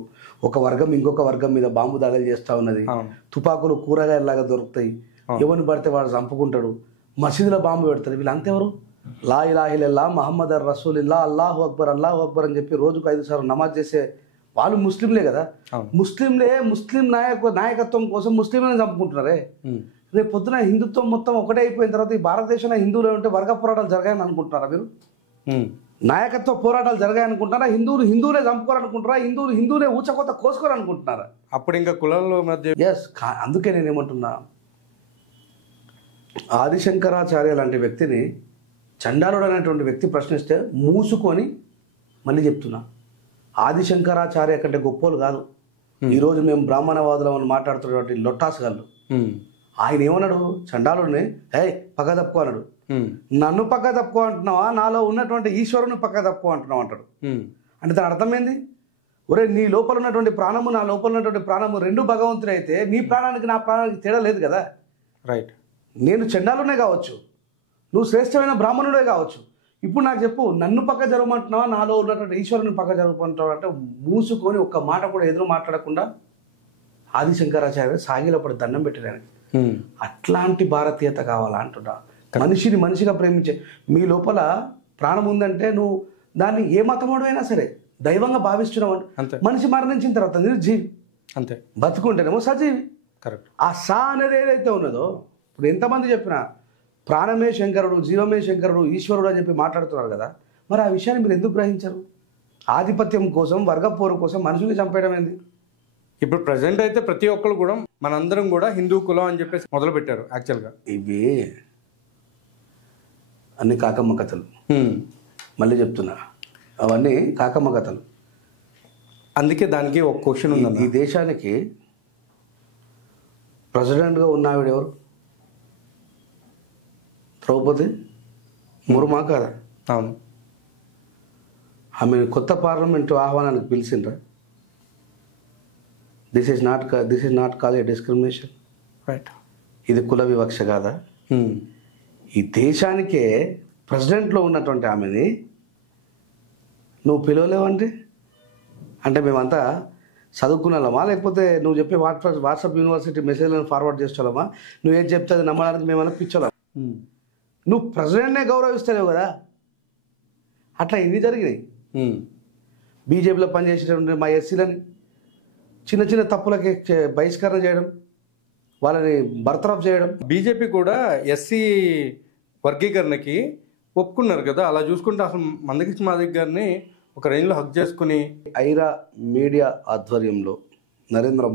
ఒక వర్గం ఇంకొక వర్గం మీద బాంబు దాడులు చేస్తూ ఉన్నది. తుపాకులు కూరగాయలాగా దొరుకుతాయి. ఎవరిని పడితే వాడు చంపుకుంటాడు. మసీదులో బాంబు పెడతారు. వీళ్ళంతెవరు? లా ఇలాహ ఇల్లల్లాహ్ ముహమ్మద్ రసూలుల్లాహ్ అల్లాహు అక్బర్ అని చెప్పి రోజుకు 5 సార్లు నమాజ్ చేసే వాళ్ళు ముస్లింలే కదా. ముస్లిం నాయకత్వం కోసం ముస్లింలను చంపుకుంటున్నారే. రేపు పొద్దున హిందుత్వం మొత్తం ఒకటే అయిపోయిన తర్వాత ఈ భారతదేశంలో హిందువులు ఉంటే వర్గ పోరాటాలు జరగాయని అనుకుంటున్నారా మీరు? నాయకత్వ పోరాటాలు జరగాయనుకుంటున్నారా? హిందువులే చంపుకోవాలనుకుంటారా? హిందువులే ఊచకోత కోసుకోవాలనుకుంటున్నారా? అప్పుడు ఇంకా కులాల మధ్య అందుకే నేనేమంటున్నా, ఆదిశంకరాచార్య లాంటి వ్యక్తిని చండాలుడు అనేటువంటి వ్యక్తి ప్రశ్నిస్తే మూసుకొని మళ్ళీ చెప్తున్నా, ఆదిశంకరాచార్య కంటే గొప్పోలు కాదు. ఈరోజు మేము బ్రాహ్మణవాదులం అని మాట్లాడుతున్నటువంటి లొట్టాసుగాళ్ళు. ఆయన ఏమన్నాడు? చండాలుడిని పక్క తప్పుకో అన్నాడు. నన్ను పక్క తప్పుకో అంటున్నావా, నాలో ఉన్నటువంటి ఈశ్వరుని పక్క తప్పుకో అంటున్నావు అంటాడు. అంటే దాని అర్థమైంది, ఒరే నీ లోపల ఉన్నటువంటి ప్రాణము నా లోపల ఉన్నటువంటి ప్రాణము రెండు భగవంతుడు అయితే నీ ప్రాణానికి నా ప్రాణానికి తేడా లేదు కదా. రైట్. నేను చండాలునే కావచ్చు, నువ్వు శ్రేష్టమైన బ్రాహ్మణుడే కావచ్చు. ఇప్పుడు నాకు చెప్పు, నన్ను పక్క జరగమంటున్నావా, నాలో ఉన్నటువంటి ఈశ్వరుని పక్క జరగమంటున్నావు అంటే మూసుకొని ఒక్క మాట కూడా ఎదురు మాట్లాడకుండా ఆదిశంకరాచార్య సాగిలపడి దండం పెట్టడానికి. అట్లాంటి భారతీయత కావాలా అంటున్నా. మనిషిని మనిషిగా ప్రేమించే, మీ లోపల ప్రాణం ఉందంటే నువ్వు దాన్ని ఏ మతముడు అయినా సరే దైవంగా భావిస్తున్నావు అంటే మనిషి మరణించిన తర్వాత నిర్జీవి, అంతే. బతుకుంటేనేమో సజీవి. కరెక్ట్. ఆ సా అనేది ఏదైతే ఉన్నదో, ఇప్పుడు ఎంతమంది చెప్పినా ప్రాణమే శంకరుడు, జీవమే శంకరుడు, ఈశ్వరుడు అని చెప్పి మాట్లాడుతున్నారు కదా. మరి ఆ విషయాన్ని మీరు ఎందుకు గ్రహించరు? ఆధిపత్యం కోసం, వర్గపోరు కోసం మనుషుల్ని చంపేయడం ఏంది? ఇప్పుడు ప్రజెంట్ అయితే ప్రతి ఒక్కరు కూడా మనందరం కూడా హిందూ కులం అని చెప్పేసి మొదలు పెట్టారు. యాక్చువల్గా ఇవి అన్ని కాకమ్మ కథలు. మళ్ళీ చెప్తున్నా, అవన్నీ కాకమ్మ కథలు. అందుకే దానికి ఒక క్వశ్చన్ ఉంది. ఈ దేశానికి ప్రెసిడెంట్గా ఉన్న ఆవిడ ఎవరు? ద్రౌపది ముర్మా కదా? అవును. ఆమె కొత్త పార్లమెంటు ఆహ్వానానికి పిలిచిండ్రా? This is not call a discrimination. Right. ఇది కుల వివక్ష కాదా? ఈ దేశానికే ప్రెసిడెంట్లో ఉన్నటువంటి ఆమెని నువ్వు పిలవలేవంటే అంటే మేమంతా చదువుకున్నామా, లేకపోతే నువ్వు చెప్పే వాట్సాప్ యూనివర్సిటీ మెసేజ్లను ఫార్వర్డ్ చేస్తామా? నువ్వు ఏం చెప్తే అది నమ్మడానికి మేమన్నా పిచ్చోలా? నువ్వు ప్రెసిడెంట్నే గౌరవిస్తలేవు కదా. అట్లా ఎన్ని జరిగినాయి. బీజేపీలో పనిచేసేటువంటి మా ఎస్సీలని చిన్న చిన్న తప్పులకి బహిష్కరణ చేయడం, వాళ్ళని బర్తరఫ్ చేయడం. బీజేపీ కూడా ఎస్సీ వర్గీకరణకి ఒప్పుకున్నారు కదా. అలా చూసుకుంటే అసలు మందకృష్ణ మాదిక్ గారిని ఒక రేంజ్లో హక్ చేసుకుని ఐరా మీడియా ఆధ్వర్యంలో నరేంద్ర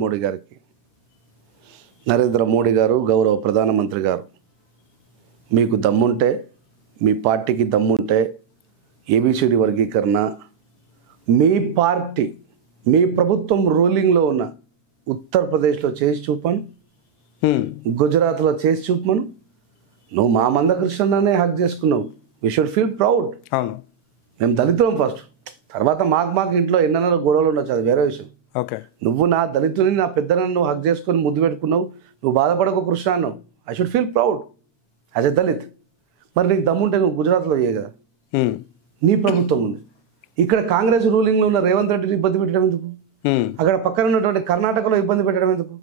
మోడీ గారు గౌరవ ప్రధానమంత్రి గారు, మీకు దమ్ముంటే, మీ పార్టీకి దమ్ముంటే ఏబిసిడి వర్గీకరణ మీ పార్టీ, మీ ప్రభుత్వం రూలింగ్లో ఉన్న ఉత్తరప్రదేశ్లో చేసి చూపను, గుజరాత్లో చేసి చూపమను. నువ్వు మా మందకృష్ణనే హక్ చేసుకున్నావు. We should feel proud. అవును. మేము దళితులం ఫస్ట్, తర్వాత మాకు ఇంట్లో ఎన్నెన్నో గొడవలు ఉండొచ్చు, అది వేరే విషయం. ఓకే. నువ్వు నా దళితుని, నా పెద్దనన్ను నువ్వు హక్ చేసుకొని ముద్దు పెట్టుకున్నావు. నువ్వు బాధపడకు కృష్ణ అన్నావు. I should feel proud as a Dalit. మరి నీకు దమ్ముంటే నువ్వు గుజరాత్లో చేయగలరా? నీ ప్రభుత్వం ఉంది, ఇక్కడ కాంగ్రెస్ రూలింగ్లో ఉన్న రేవంత్ రెడ్డిని ఇబ్బంది పెట్టడం ఎందుకు? అక్కడ పక్కన ఉన్నటువంటి కర్ణాటకలో ఇబ్బంది పెట్టడం ఎందుకు?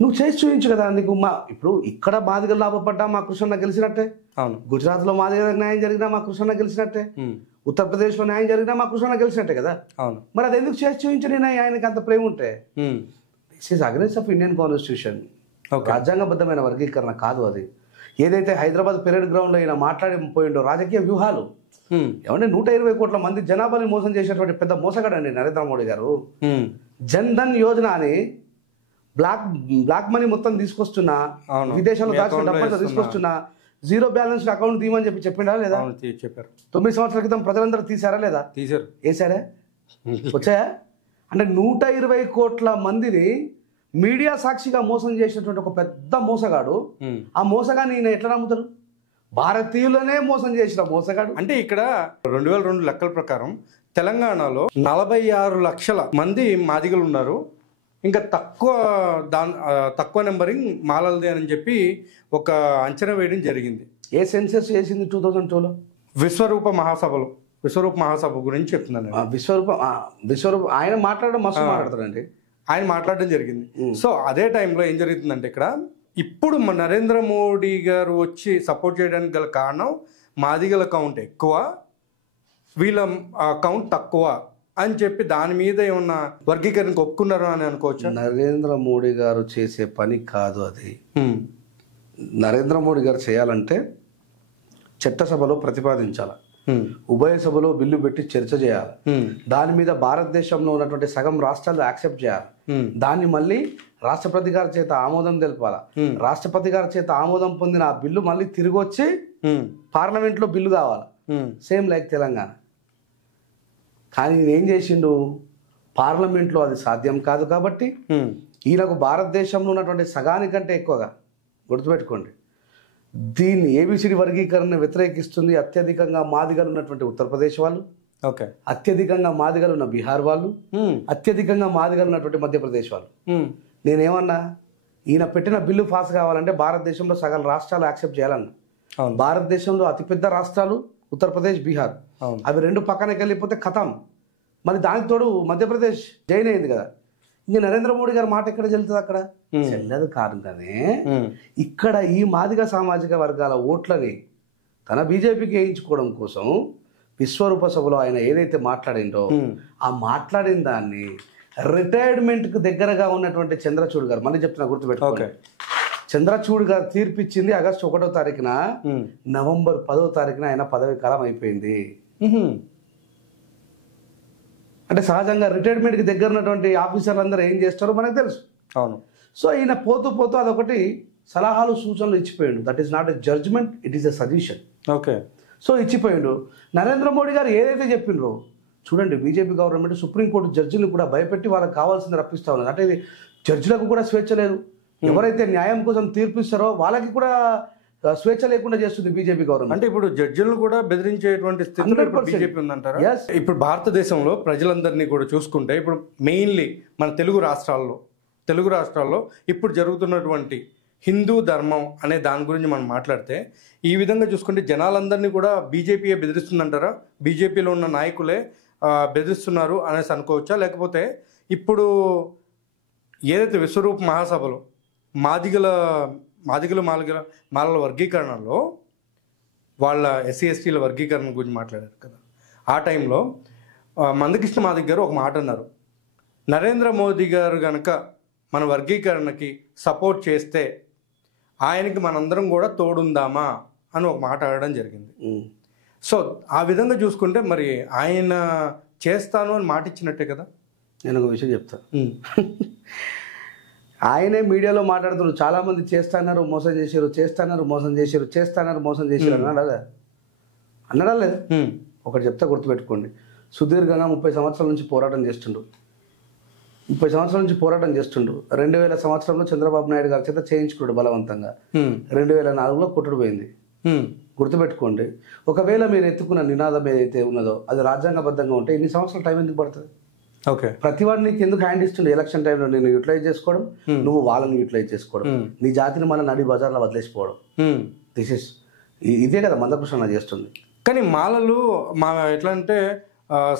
నువ్వు చేసి చూపించు కదా. నీకు ఇప్పుడు ఇక్కడ మాదిగలు లాభపడ్డా మా కృష్ణన్న గెలిచినట్టే, గుజరాత్లో మాదిగలకు న్యాయం జరిగినా మా కృష్ణన్న గెలిచినట్టే, ఉత్తరప్రదేశ్లో న్యాయం జరిగినా మా కృష్ణన్న గెలిచినట్టే కదా. మరి అది ఎందుకు చేసి చూపించని ఆయనకి అంత ప్రేమ ఉంటే? This is against of Indian constitution. రాజ్యాంగబద్ధమైన వర్గీకరణ కాదు అది. ఏదైతే హైదరాబాద్ పెరేడ్ గ్రౌండ్లో ఈయన మాట్లాడిపోయిండో రాజకీయ వ్యూహాలు. ఏమంటే 120 కోట్ల మంది జనాభాని మోసం చేసేటువంటి పెద్ద మోసగాడండి నరేంద్ర మోడీ గారు. జన్ ధన్ యోజన అని బ్లాక్ మనీ మొత్తం తీసుకొస్తున్నా, విదేశాల్లో దాచిన డబ్బులతో తీసుకొస్తున్నా, జీరో బ్యాలెన్స్ అకౌంట్ తీయమని చెప్పిండా లేదా? చెప్పారు. 9 సంవత్సరాల క్రితం ప్రజలందరూ తీసారా లేదా? తీసారు. వేసారా? వచ్చాయా? అంటే 120 కోట్ల మందిని మీడియా సాక్షిగా మోసం చేసినటువంటి ఒక పెద్ద మోసగాడు. ఆ మోసగాన్ని ఈయన ఎట్లా నమ్ముతారు? భారతీయులనే మోసం చేసిన మోసగాడు. అంటే ఇక్కడ 2002 లెక్కల ప్రకారం తెలంగాణలో 46 లక్షల మంది మాదిగలు ఉన్నారు. ఇంకా తక్కువ నెంబరింగ్ మాలలది అని చెప్పి ఒక అంచనా వేయడం జరిగింది. ఏ సెన్సెస్ చేసింది 2002లో? విశ్వరూప మహాసభ గురించి చెప్తున్నాను. విశ్వరూప ఆయన మాట్లాడడం మస్తు మాట్లాడతారండి. ఆయన మాట్లాడడం జరిగింది. సో అదే టైంలో ఏం జరుగుతుందంటే ఇక్కడ ఇప్పుడు నరేంద్ర మోడీ గారు వచ్చి సపోర్ట్ చేయడానికి గల కారణం మాదిగల కౌంట్ ఎక్కువ, వీళ్ళ కౌంట్ తక్కువ అని చెప్పి దాని మీద ఏమన్నా వర్గీకరణకు ఒప్పుకున్నారు అని అనుకోవచ్చు. నరేంద్ర మోడీ గారు చేసే పని కాదు అది. నరేంద్ర మోడీ గారు చేయాలంటే చట్టసభలో ప్రతిపాదించాలి, ఉభయ సభలో బిల్లు పెట్టి చర్చ చేయాలి, దాని మీద భారతదేశంలో ఉన్నటువంటి సగం రాష్ట్రాలు యాక్సెప్ట్ చేయాలి, దాన్ని మళ్ళీ రాష్ట్రపతి గారి చేత ఆమోదం తెలపాలి, రాష్ట్రపతి గారి చేత ఆమోదం పొందిన ఆ బిల్లు మళ్ళీ తిరిగి వచ్చి పార్లమెంట్లో బిల్లు కావాలి, సేమ్ లైక్ తెలంగాణ. కానీ ఏం చేసిండు? పార్లమెంట్లో అది సాధ్యం కాదు కాబట్టి ఈయనకు భారతదేశంలో ఉన్నటువంటి సగానికంటే ఎక్కువగా, గుర్తుపెట్టుకోండి, దీన్ని ఏబిసిడి వర్గీకరణ వ్యతిరేకిస్తుంది అత్యధికంగా మాదిగలు ఉన్నటువంటి ఉత్తరప్రదేశ్ వాళ్ళు, అత్యధికంగా మాదిగలు ఉన్న బీహార్ వాళ్ళు, అత్యధికంగా మాదిగలు ఉన్నటువంటి మధ్యప్రదేశ్ వాళ్ళు. నేనేమన్నా, ఈయన పెట్టిన బిల్లు పాస్ కావాలంటే భారతదేశంలో సగం రాష్ట్రాలు యాక్సెప్ట్ చేయాలన్నా. భారతదేశంలో అతిపెద్ద రాష్ట్రాలు ఉత్తరప్రదేశ్, బీహార్, అవి రెండు పక్కనకి వెళ్ళిపోతే ఖతం. మరి దానికి తోడు మధ్యప్రదేశ్ జైన్ అయింది కదా. ఇంక నరేంద్ర మోడీ గారి మాట ఎక్కడ చెల్లుతుంది? అక్కడ చెల్లదు. కారణమే ఇక్కడ ఈ మాదిగ సామాజిక వర్గాల ఓట్లని తన బీజేపీకి వేయించుకోవడం కోసం విశ్వరూప సభలో ఆయన ఏదైతే మాట్లాడిండో ఆ మాట్లాడిన దాన్ని రిటైర్మెంట్కి దగ్గరగా ఉన్నటువంటి చంద్రచూడ్ గారు, మళ్ళీ చెప్తున్నా గుర్తుపెట్టుకోండి, చంద్రచూడ్ గారు తీర్పిచ్చింది ఆగస్టు 1వ తారీఖున, నవంబర్ 10వ తారీఖున ఆయన పదవి కాలం అయిపోయింది. అంటే సహజంగా రిటైర్మెంట్కి దగ్గర ఉన్నటువంటి ఆఫీసర్లు అందరూ ఏం చేస్తారో మనకు తెలుసు. అవును. సో ఈయన పోతూ అదొకటి సలహాలు సూచనలు ఇచ్చిపోయాడు. That is not a judgement, it is a suggestion. Okay. So ఇచ్చిపోయాడు. నరేంద్ర మోడీ గారు ఏదైతే చెప్పిండ్రో చూడండి, బీజేపీ గవర్నమెంట్ సుప్రీంకోర్టు జడ్జిని కూడా భయపెట్టి వాళ్ళకి కావాల్సింది రప్పిస్తూ ఉన్నారు. అంటే ఇది జడ్జిలకు కూడా స్వేచ్ఛ లేదు. ఎవరైతే న్యాయం కోసం తీర్పిస్తారో వాళ్ళకి కూడా స్వేచ్ఛ లేకుండా చేస్తుంది బీజేపీ గవర్నమెంట్. అంటే ఇప్పుడు జడ్జిలను కూడా బెదిరించేటువంటి స్థితిలో బీజేపీ ఉందంటారా? ఇప్పుడు భారతదేశంలో ప్రజలందరినీ కూడా చూసుకుంటే ఇప్పుడు మెయిన్లీ మన తెలుగు రాష్ట్రాల్లో ఇప్పుడు జరుగుతున్నటువంటి హిందూ ధర్మం అనే దాని గురించి మనం మాట్లాడితే ఈ విధంగా చూసుకుంటే జనాలందరినీ కూడా బీజేపీయే బెదిరిస్తుందంటారా? బీజేపీలో ఉన్న నాయకులే బెదిరిస్తున్నారు అనేసి అనుకోవచ్చా? లేకపోతే ఇప్పుడు ఏదైతే విశ్వరూప మహాసభలో మాలల వర్గీకరణలో వాళ్ళ ఎస్సీ ఎస్టీల వర్గీకరణ గురించి మాట్లాడారు కదా, ఆ టైంలో మందకృష్ణ మాదిగ గారు ఒక మాట అన్నారు, నరేంద్ర మోదీ గారు కనుక మన వర్గీకరణకి సపోర్ట్ చేస్తే ఆయనకి మనందరం కూడా తోడుందామా అని ఒక మాట అడగడం జరిగింది. సో ఆ విధంగా చూసుకుంటే మరి ఆయన చేస్తాను అని మాట ఇచ్చినట్టే కదా. నేను ఒక విషయం చెప్తాను. ఆయనే మీడియాలో మాట్లాడుతున్నారు, చాలామంది చేస్తున్నారు మోసం చేశారు అన్నాడా లేదా? ఒకటి చెప్తా గుర్తుపెట్టుకోండి. సుదీర్ఘంగా 30 సంవత్సరాల నుంచి పోరాటం చేస్తుండు. 2000 సంవత్సరంలో చంద్రబాబు నాయుడు గారి చేత చేయించుకున్నాడు బలవంతంగా. 2004లో కొట్టుడు పోయింది. గుర్తుపెట్టుకోండి. ఒకవేళ మీరు ఎత్తుకున్న నినాదం ఏదైతే ఉన్నదో అది రాజ్యాంగబద్ధంగా ఉంటే ఇన్ని సంవత్సరాల టైం ఎందుకు పడుతుంది? ఓకే. ప్రతివాడు నీకు ఎందుకు హ్యాండ్ ఇస్తుండే? ఎలక్షన్ టైంలో నేను యూటిలైజ్ చేసుకోవడం, నువ్వు వాళ్ళని యూటిలైజ్ చేసుకోవడం, నీ జాతిని మన నడి బజార్లో వదిలేసిపోవడం. ఇదే కదా మందకృష్ణ చేస్తుంది. కానీ మాలలు ఎట్లా అంటే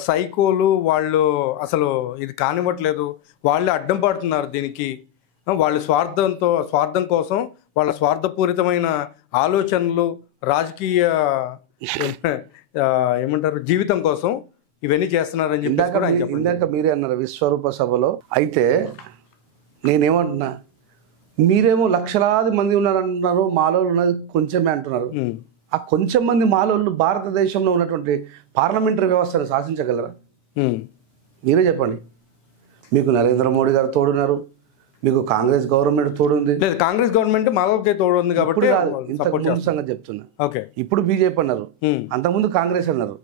సైకోలు వాళ్ళు అసలు ఇది కానివ్వట్లేదు, వాళ్ళే అడ్డం పడుతున్నారు దీనికి. వాళ్ళు స్వార్థం కోసం వాళ్ళ స్వార్థపూరితమైన ఆలోచనలు, రాజకీయ ఏమంటారు జీవితం కోసం ఇవన్నీ చేస్తున్నారని చెప్పి ఇందాక మీరే అన్నారు విశ్వరూప సభలో. అయితే నేనేమంటున్నా, మీరేమో లక్షలాది మంది ఉన్నారంటున్నారు, మాలోళ్ళు ఉన్నది కొంచెమే అంటున్నారు. ఆ కొంచెం మంది మాలోళ్ళు భారతదేశంలో ఉన్నటువంటి పార్లమెంటరీ వ్యవస్థను శాసించగలరా? మీరే చెప్పండి. మీకు నరేంద్ర మోడీ గారు తోడున్నారు, మీకు కాంగ్రెస్ గవర్నమెంట్ తోడుంది. లేదు, కాంగ్రెస్ గవర్నమెంట్ మాలోకే తోడుంది కాబట్టి ఇంతకు సంగతి చెప్తున్నా. ఓకే, ఇప్పుడు బీజేపీ అన్నారు, అంతకుముందు కాంగ్రెస్ అన్నారు.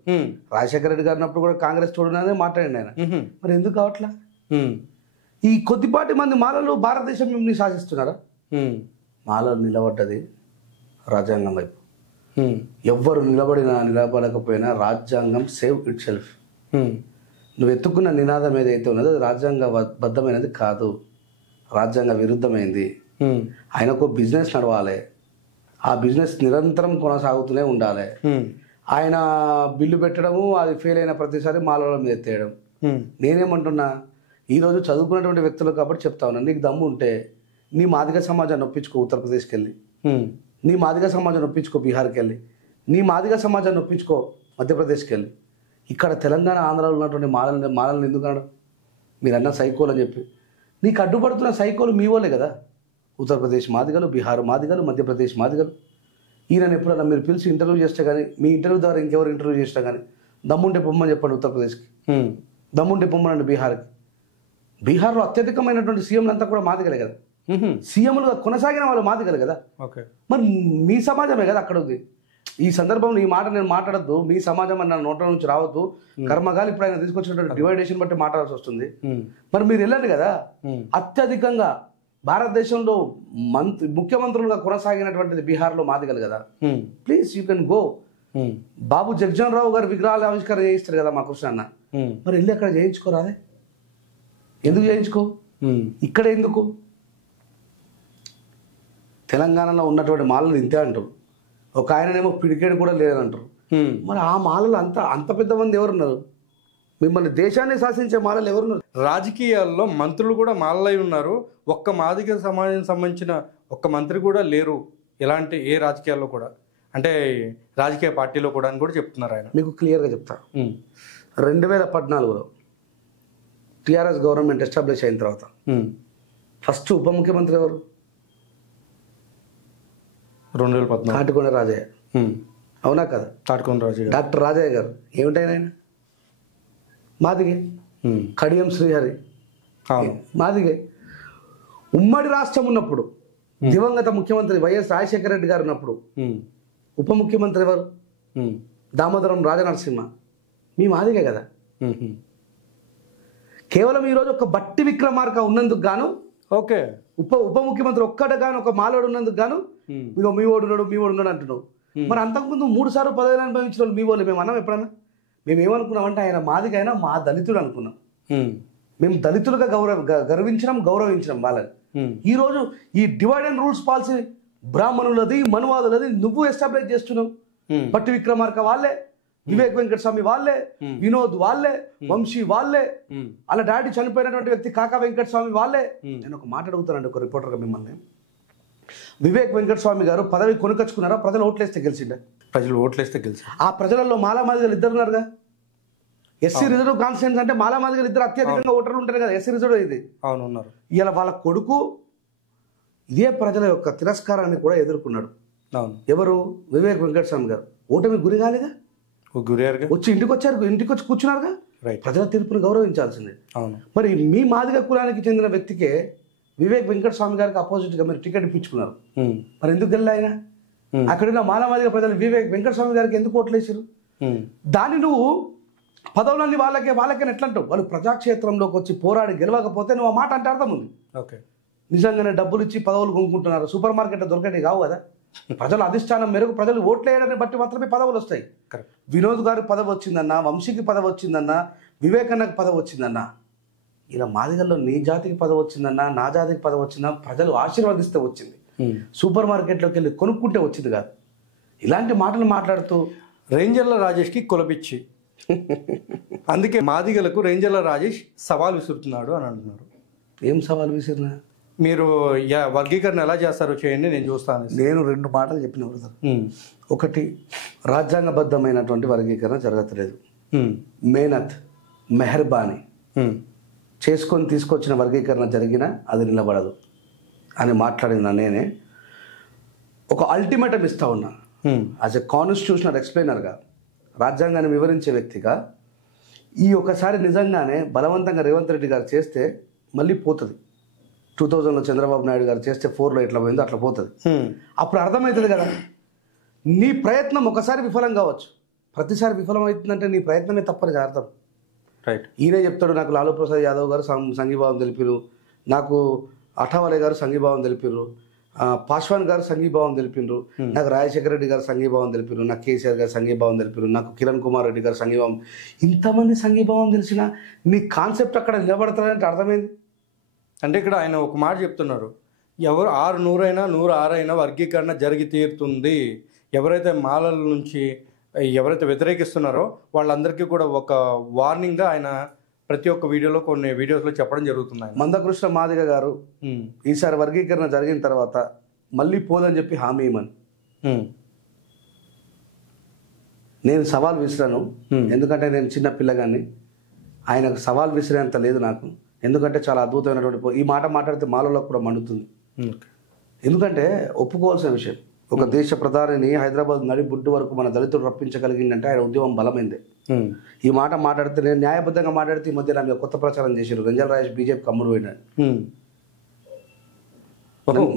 రాజశేఖర రెడ్డి గారు అన్నప్పుడు కూడా కాంగ్రెస్ తోడున్నదే మాట్లాడండి ఆయన. మరి ఎందుకు కావట్లా? ఈ కొద్దిపాటి మంది మాలలు భారతదేశం మిమ్మల్ని శాసిస్తున్నారా? మాలలు నిలబడ్డది రాజ్యాంగం వైపు. ఎవ్వరు నిలబడకపోయినా రాజ్యాంగం సేవ్ ఇట్ సెల్ఫ్. నువ్వు ఎత్తుకున్న నినాదం ఏదైతే ఉన్నదో అది రాజ్యాంగ బద్ధమైనది కాదు, రాజ్యాంగ విరుద్ధమైంది. ఆయనకు బిజినెస్ నడవాలి, ఆ బిజినెస్ నిరంతరం కొనసాగుతూనే ఉండాలి. ఆయన బిల్లు పెట్టడము, అది ఫెయిల్ అయిన ప్రతిసారి మాలల మీద ఎత్తేయడం. నేనేమంటున్నా, ఈరోజు చదువుకున్నటువంటి వ్యక్తులు కాబట్టి చెప్తా ఉన్నా, నీకు దమ్ము ఉంటే నీ మాదిగ సమాజాన్ని ఒప్పించుకో ఉత్తరప్రదేశ్కి వెళ్ళి, నీ మాదిగ సమాజాన్ని ఒప్పించుకో బీహార్కి వెళ్ళి, నీ మాదిగ సమాజాన్ని ఒప్పించుకో మధ్యప్రదేశ్కి వెళ్ళి. ఇక్కడ తెలంగాణ ఆంధ్రాలో ఉన్నటువంటి మాలల్ని ఎందుకు అనడం? మీరు అన్న సైకోలు అని చెప్పి నీకు అడ్డుపడుతున్న సైకోలు మీ వాళ్ళే కదా. ఉత్తరప్రదేశ్ మాదిగలు, బీహార్ మాదిగలు, మధ్యప్రదేశ్ మాదిగలు. ఈయనను ఎప్పుడన్నా మీరు పిలిచి ఇంటర్వ్యూ చేస్తే కానీ, మీ ఇంటర్వ్యూ ద్వారా ఇంకెవరు ఇంటర్వ్యూ చేసినా కానీ, దమ్ముంటే పొమ్మని చెప్పండి ఉత్తరప్రదేశ్కి, దమ్ముంటే పొమ్మనండి బీహార్కి. బీహార్లో అత్యధికమైనటువంటి సీఎంలు అంతా కూడా మాదిగలే కదా, సీఎంలుగా కొనసాగిన వాళ్ళు మాదిగలే కదా. మరి మీ సమాజమే కదా అక్కడ ఉంది. ఈ సందర్భంలో ఈ మాట నేను మాట్లాడద్దు, మీ సమాజం అన్న నోట్ల నుంచి రావద్దు. కర్మగాలి ఇప్పుడు ఆయన తీసుకొచ్చినటువంటి డివైడేషన్ బట్టి మాట్లాడాల్సి వస్తుంది. మరి మీరు వెళ్ళండి కదా. అత్యధికంగా భారతదేశంలో ముఖ్యమంత్రులుగా కొనసాగినటువంటిది బీహార్లో మాదిగలు కదా. Please you can go. Babu Jagjan Rao garu విగ్రహాలు ఆవిష్కరణ చేయిస్తారు కదా మా కృష్ణ అన్న, మరి వెళ్ళి అక్కడ చేయించుకోరాదే? ఎందుకు చేయించుకో? ఇక్కడ ఎందుకు? తెలంగాణలో ఉన్నటువంటి మాలలు ఇంతే అంటారు, ఒక ఆయననేమో పిడికేడు కూడా లేదంటారు. మరి ఆ మాలలు అంత పెద్ద మంది ఎవరున్నారు? మిమ్మల్ని దేశాన్ని శాసించే మాలలు ఎవరున్నారు? రాజకీయాల్లో మంత్రులు కూడా మాలలై ఉన్నారు. ఒక్క మాదిగ సమాజానికి సంబంధించిన ఒక్క మంత్రి కూడా లేరు ఎలాంటి ఏ రాజకీయాల్లో కూడా, అంటే రాజకీయ పార్టీలో కూడా అని కూడా చెప్తున్నారు ఆయన. మీకు క్లియర్గా చెప్తా. 2014లో టీఆర్ఎస్ గవర్నమెంట్ ఎస్టాబ్లిష్ అయిన తర్వాత ఫస్ట్ ఉప ముఖ్యమంత్రి ఎవరు? 2014 తాటికొండ రాజయ్య. అవునా కదా? తాటికొండ రాజయ్య, డాక్టర్ రాజయ్య గారు ఏమిటైనా ఆయన మాదిగే. కడియం శ్రీహరి మాదిగే. ఉమ్మడి రాష్ట్రం ఉన్నప్పుడు దివంగత ముఖ్యమంత్రి వైఎస్ రాజశేఖర రెడ్డి గారు ఉన్నప్పుడు ఉప ముఖ్యమంత్రి ఎవరు? దామోదరం రాజనరసింహ. మీ మాదిగే కదా. కేవలం ఈరోజు ఒక బట్టి విక్రమార్క ఉన్నందుకు గాను, ఓకే, ఉప ముఖ్యమంత్రి ఒక్కట గాను ఒక మాలోడు ఉన్నందుకు గాను మీ ఓడున్నాడు అంటున్నావు. మరి అంతకుముందు 3 సార్లు పదవిని అనుభవించిన వాళ్ళు మీ వాళ్ళు. మేము అన్నాం ఎప్పుడన్నా? మేము ఏమనుకున్నామంటే ఆయన మాదిగైనా మా దళితుడు అనుకున్నాం. మేము దళితులుగా గౌరవించినాం వాళ్ళని. ఈరోజు ఈ డివైడ్ అండ్ రూల్స్ పాలసీ బ్రాహ్మణులది, మనువాదులది నువ్వు ఎస్టాబ్లిష్ చేస్తున్నావు. బట్టి విక్రమార్క వాళ్ళే, వివేక్ వెంకటస్వామి వాళ్ళే, వినోద్ వాళ్ళే, వంశీ వాళ్ళే, అలా డాడీ చనిపోయినటువంటి వ్యక్తి కాకా వెంకటస్వామి వాళ్ళే. నేను ఒక మాట అడుగుతానండి ఒక రిపోర్టర్గా మిమ్మల్ని. వివేక్ వెంకటస్వామి గారు పదవి కొనుకొచ్చుకున్నారా? ప్రజలు ఓట్లేస్తే గెలిచిండా? ప్రజలు ఓట్లేస్తే గెలిచి. ఆ ప్రజలలో మాలామాదిగలు ఇద్దరు ఉన్నారుగా. ఎస్సీ రిజర్వ్ కాన్స్టిట్యూన్సీ అంటే మాలామాదిగలు ఇద్దరు అత్యధికంగా ఓటర్లు ఉంటారు కదా. ఎస్సీ రిజర్వ్ ఇది. అవును, ఉన్నారు. ఇలా వాళ్ళ కొడుకు ఇదే ప్రజల యొక్క తిరస్కారాన్ని కూడా ఎదుర్కొన్నాడు. ఎవరు? వివేక్ వెంకటస్వామి గారు. ఓటమి గురి కాలేదా? వచ్చి ఇంటికి వచ్చి కూర్చున్నారుగా. ప్రజల తీర్పుని గౌరవించాల్సిందే. మరి మీ మాదిగ కులానికి చెందిన వ్యక్తికే వివేక్ వెంకటస్వామి గారికి అపోజిట్ గా మీరు టికెట్ ఇప్పించుకున్నారు. మరి ఎందుకు వెళ్ళి ఆయన? అక్కడున్న మాలమాదిగ ప్రజలు వివేక్ వెంకటస్వామి గారికి ఎందుకు ఓట్లేసారు? దాన్ని నువ్వు పదవులన్నీ వాళ్ళకే ఎట్లంటావు? వాళ్ళు ప్రజాక్షేత్రంలోకి వచ్చి పోరాడి గెలవకపోతే నువ్వు ఆ మాట అంటే అర్థం ఉంది. నిజంగానే డబ్బులు ఇచ్చి పదవులు కొనుక్కుంటున్నారు. సూపర్ మార్కెట్ దొరకటే కావు కదా. ప్రజల అధిష్టానం మేరకు ప్రజలు ఓట్లు వేయడాన్ని బట్టి మాత్రమే పదవులు వస్తాయి. వినోద్ గారికి పదవి వచ్చిందన్నా, వంశీకి పదవి వచ్చిందన్నా, వివేకన్నకి పదవి వచ్చిందన్నా, ఇలా మాదిగల్లో నీ జాతికి పదవి వచ్చిందన్నా, నా జాతికి పదవి వచ్చిందన్నా ప్రజలు ఆశీర్వదిస్తే వచ్చింది. సూపర్ మార్కెట్లోకి వెళ్ళి కొనుక్కుంటే వచ్చింది కాదు. ఇలాంటి మాటలు మాట్లాడుతూ రేంజర్ల రాజేష్కి కులపిచ్చి, అందుకే మాదిగలకు రేంజర్ల రాజేష్ సవాల్ విసురుతున్నాడు అని అంటున్నారు. ఏం సవాల్ విసిరినా? మీరు వర్గీకరణ ఎలా చేస్తారో చేయండి, నేను చూస్తాను. నేను 2 మాటలు చెప్పిన బ్రదర్. ఒకటి, రాజ్యాంగబద్ధమైనటువంటి వర్గీకరణ జరగట్లేదు. మేనత్ మెహర్బానీ చేసుకొని తీసుకొచ్చిన వర్గీకరణ జరిగినా అది నిలబడదు అని మాట్లాడిన నేనే ఒక అల్టిమేటం ఇస్తా ఉన్నా. యాజ్ ఎ కాన్స్టిట్యూషనల్ ఎక్స్ప్లెయినర్గా, రాజ్యాంగాన్ని వివరించే వ్యక్తిగా, ఈ ఒకసారి నిజంగానే బలవంతంగా రేవంత్ రెడ్డి గారు చేస్తే మళ్ళీ పోతుంది. 2000లో చంద్రబాబు నాయుడు గారు చేస్తే 4లో ఎట్లా పోయిందో అట్లా పోతుంది. అప్పుడు అర్థమవుతుంది కదా, నీ ప్రయత్నం ఒకసారి విఫలం కావచ్చు, ప్రతిసారి విఫలం అవుతుందంటే నీ ప్రయత్నమే తప్పని అర్థం. రైట్. ఈయనే చెప్తాడు, నాకు లాలూ ప్రసాద్ యాదవ్ గారు సంఘీభావం తెలిపారు, నాకు అఠావలే గారు సంఘీభావం తెలిపారు, పాశ్వాన్ గారు సంఘీభావం తెలిపారు, నాకు రాజశేఖర రెడ్డి గారు సంఘీభావం తెలిపారు, నాకు కేసీఆర్ గారు సంఘీభావం తెలిపారు, నాకు కిరణ్ కుమార్ రెడ్డి గారు సంఘీభావం. ఇంతమంది సంఘీభావం తెలిసినా నీ కాన్సెప్ట్ అక్కడ నిలబడతాడంటే అర్థమైంది. అంటే ఇక్కడ ఆయన ఒక మాట చెప్తున్నారు, ఎవరు 600 అయినా 106 అయినా వర్గీకరణ జరిగి తీరుతుంది. ఎవరైతే మాలల నుంచి ఎవరైతే వ్యతిరేకిస్తున్నారో వాళ్ళందరికీ కూడా ఒక వార్నింగ్గా ఆయన ప్రతి ఒక్క వీడియోలో, కొన్ని వీడియోస్లో చెప్పడం జరుగుతుంది. మందకృష్ణ మాదిగ గారు ఈసారి వర్గీకరణ జరిగిన తర్వాత మళ్ళీ పోదని చెప్పి హామీ ఇవ్వమని నేను సవాల్ విసిరాను. ఎందుకంటే నేను చిన్న పిల్లగాన్ని, ఆయనకు సవాల్ విసిరేంత లేదు నాకు. ఎందుకంటే చాలా అద్భుతమైనటువంటి ఈ మాట మాట్లాడితే మాలలో కూడా మండుతుంది. ఎందుకంటే ఒప్పుకోవాల్సిన విషయం, ఒక దేశ ప్రధానిని హైదరాబాద్ నడిబుడ్డు వరకు మన దళితుడు రప్పించగలిగిందంటే ఆయన ఉద్యమం బలమైంది. ఈ మాట మాట్లాడితే, నేను న్యాయబద్ధంగా మాట్లాడితే ఈ మధ్య నా మీద కొత్త ప్రచారం చేశారు, రేంజర్ల రాజేష్ బీజేపీ కమ్ముడు పోయినాడు,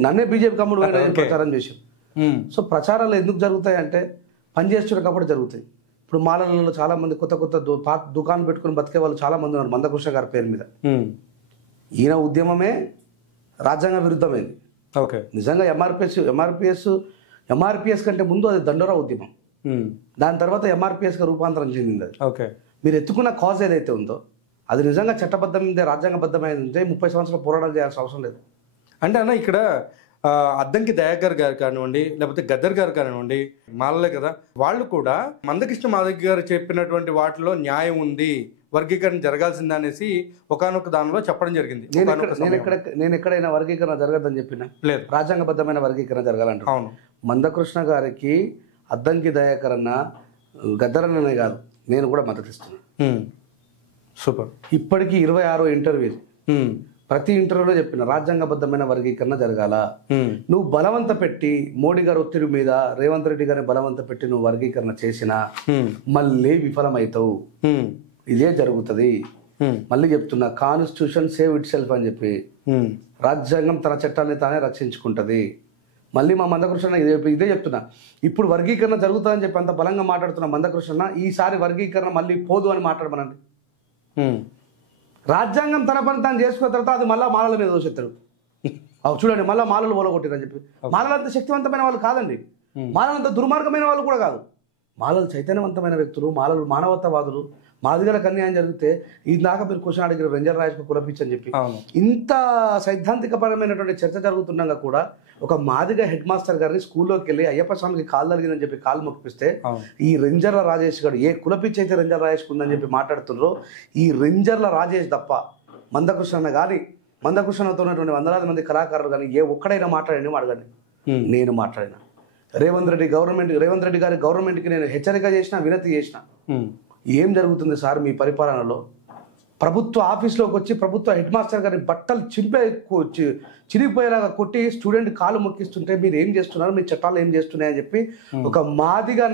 నన్నే బీజేపీ కమ్ముడు పోయినా ప్రచారం చేశారు. సో ప్రచారాలు ఎందుకు జరుగుతాయి అంటే పనిచేస్తున్న కాబట్టి జరుగుతాయి. ఇప్పుడు మాలలలో చాలా మంది కొత్త కొత్త దుకాణం పెట్టుకుని బతికే వాళ్ళు చాలా మంది ఉన్నారు మందకృష్ణ గారి పేరు మీద. ఈయన ఉద్యమమే రాజ్యాంగ విరుద్ధమైంది. ఓకే, నిజంగా ఎంఆర్పిఎస్ కంటే ముందు అది దండోరా ఉద్యమం, దాని తర్వాత ఎంఆర్పిఎస్గా రూపాంతరం చెందింది అది. ఓకే, మీరు ఎత్తుకున్న కాజ్ ఏదైతే ఉందో అది నిజంగా చట్టబద్ధమైంది, రాజ్యాంగబద్ధమైంది ఉంటే 30 సంవత్సరాలు పోరాటాలు చేయాల్సిన అవసరం లేదు. అంటే అన్న ఇక్కడ అద్దంకి దయాకర్ గారు కానివ్వండి, లేకపోతే గద్దర్ గారు కానివ్వండి, మాలలే కదా, వాళ్ళు కూడా మందకృష్ణ మాదిగ గారు చెప్పినటువంటి వాటిలో న్యాయం ఉంది, వర్గీకరణ జరగాల్సిందే అనేసి ఒకానొక దానిలో చెప్పడం జరిగింది. నేను ఎక్కడైనా వర్గీకరణ జరగదని చెప్పినా లేదు, రాజ్యాంగబద్ధమైన వర్గీకరణ జరగాలంట. అవును, మందకృష్ణ గారికి అద్దంకి దయాకర్ అన్న గద్దరన్ననే కాదు, నేను కూడా మద్దతు ఇస్తున్నాను. సూపర్. ఇప్పటికీ 26 ఇంటర్వ్యూలు, ప్రతి ఇంటర్వ్యూలో చెప్పిన రాజ్యాంగబద్ధమైన వర్గీకరణ జరగాల. నువ్వు బలవంత పెట్టి మోడీ గారు ఒత్తిడి మీద రేవంత్ రెడ్డి గారిని బలవంత పెట్టి నువ్వు వర్గీకరణ చేసినా మళ్ళీ విఫలమవుతావు. ఇదే జరుగుతుంది. మళ్ళీ చెప్తున్నా, కాన్స్టిట్యూషన్ సేవ్ ఇట్ సెల్ఫ్ అని చెప్పి రాజ్యాంగం తన చట్టాన్ని తానే రక్షించుకుంటది. మళ్ళీ మా మందకృష్ణ ఇదే చెప్తున్నా, ఇప్పుడు వర్గీకరణ జరుగుతుందని చెప్పి అంత బలంగా మాట్లాడుతున్న మందకృష్ణ ఈసారి వర్గీకరణ మళ్ళీ పోదు అని మాట్లాడమనండి. రాజ్యాంగం తన పని తాను చేసుకున్న తర్వాత అది మళ్ళీ మాలల మీద దోషెత్తారు. చూడండి, మళ్ళీ మాలలు ఓలగొట్టిరని చెప్పి. మాలలంత శక్తివంతమైన వాళ్ళు కాదండి, మాలలంత దుర్మార్గమైన వాళ్ళు కూడా కాదు. మాలలు చైతన్యవంతమైన వ్యక్తులు, మాలలు మానవతావాదులు. మాదిగలకు అన్యాయం జరిగితే ఇందాక మీరు క్వశ్చన్ అడిగిన రేంజర్ రాజేష్ కులపించని చెప్పి ఇంత సైద్ధాంతికపరమైనటువంటి చర్చ జరుగుతుండగా కూడా ఒక మాదిగ హెడ్ మాస్టర్ గారిని స్కూల్లోకి వెళ్ళి అయ్యప్ప స్వామికి కాలు తగిలిందని చెప్పి కాలు మొక్కిపిస్తే ఈ రేంజర్ల రాజేష్ గారు ఏ కులపిచ్చి అయితే రేంజర్ రాజేష్ ఉందని చెప్పి మాట్లాడుతున్నారో, ఈ రేంజర్ల రాజేష్ తప్ప మందకృష్ణ కానీ మందకృష్ణతో ఉన్నటువంటి వందలాది మంది కళాకారులు కానీ ఏ ఒక్కడైనా మాట్లాడండి అడగండి. నేను మాట్లాడిన రేవంత్ రెడ్డి గారి గవర్నమెంట్కి నేను హెచ్చరిక చేసిన, వినతి చేసిన. ఏం జరుగుతుంది సార్ మీ పరిపాలనలో? ప్రభుత్వ ఆఫీస్లోకి వచ్చి ప్రభుత్వ హెడ్ మాస్టర్ గారి బట్టలు చిరిగిపోయేలాగా కొట్టి స్టూడెంట్ కాలు మొక్కిస్తుంటే మీరు ఏం చేస్తున్నారు, మీ చట్టాలు ఏం చేస్తున్నాయని చెప్పి ఒక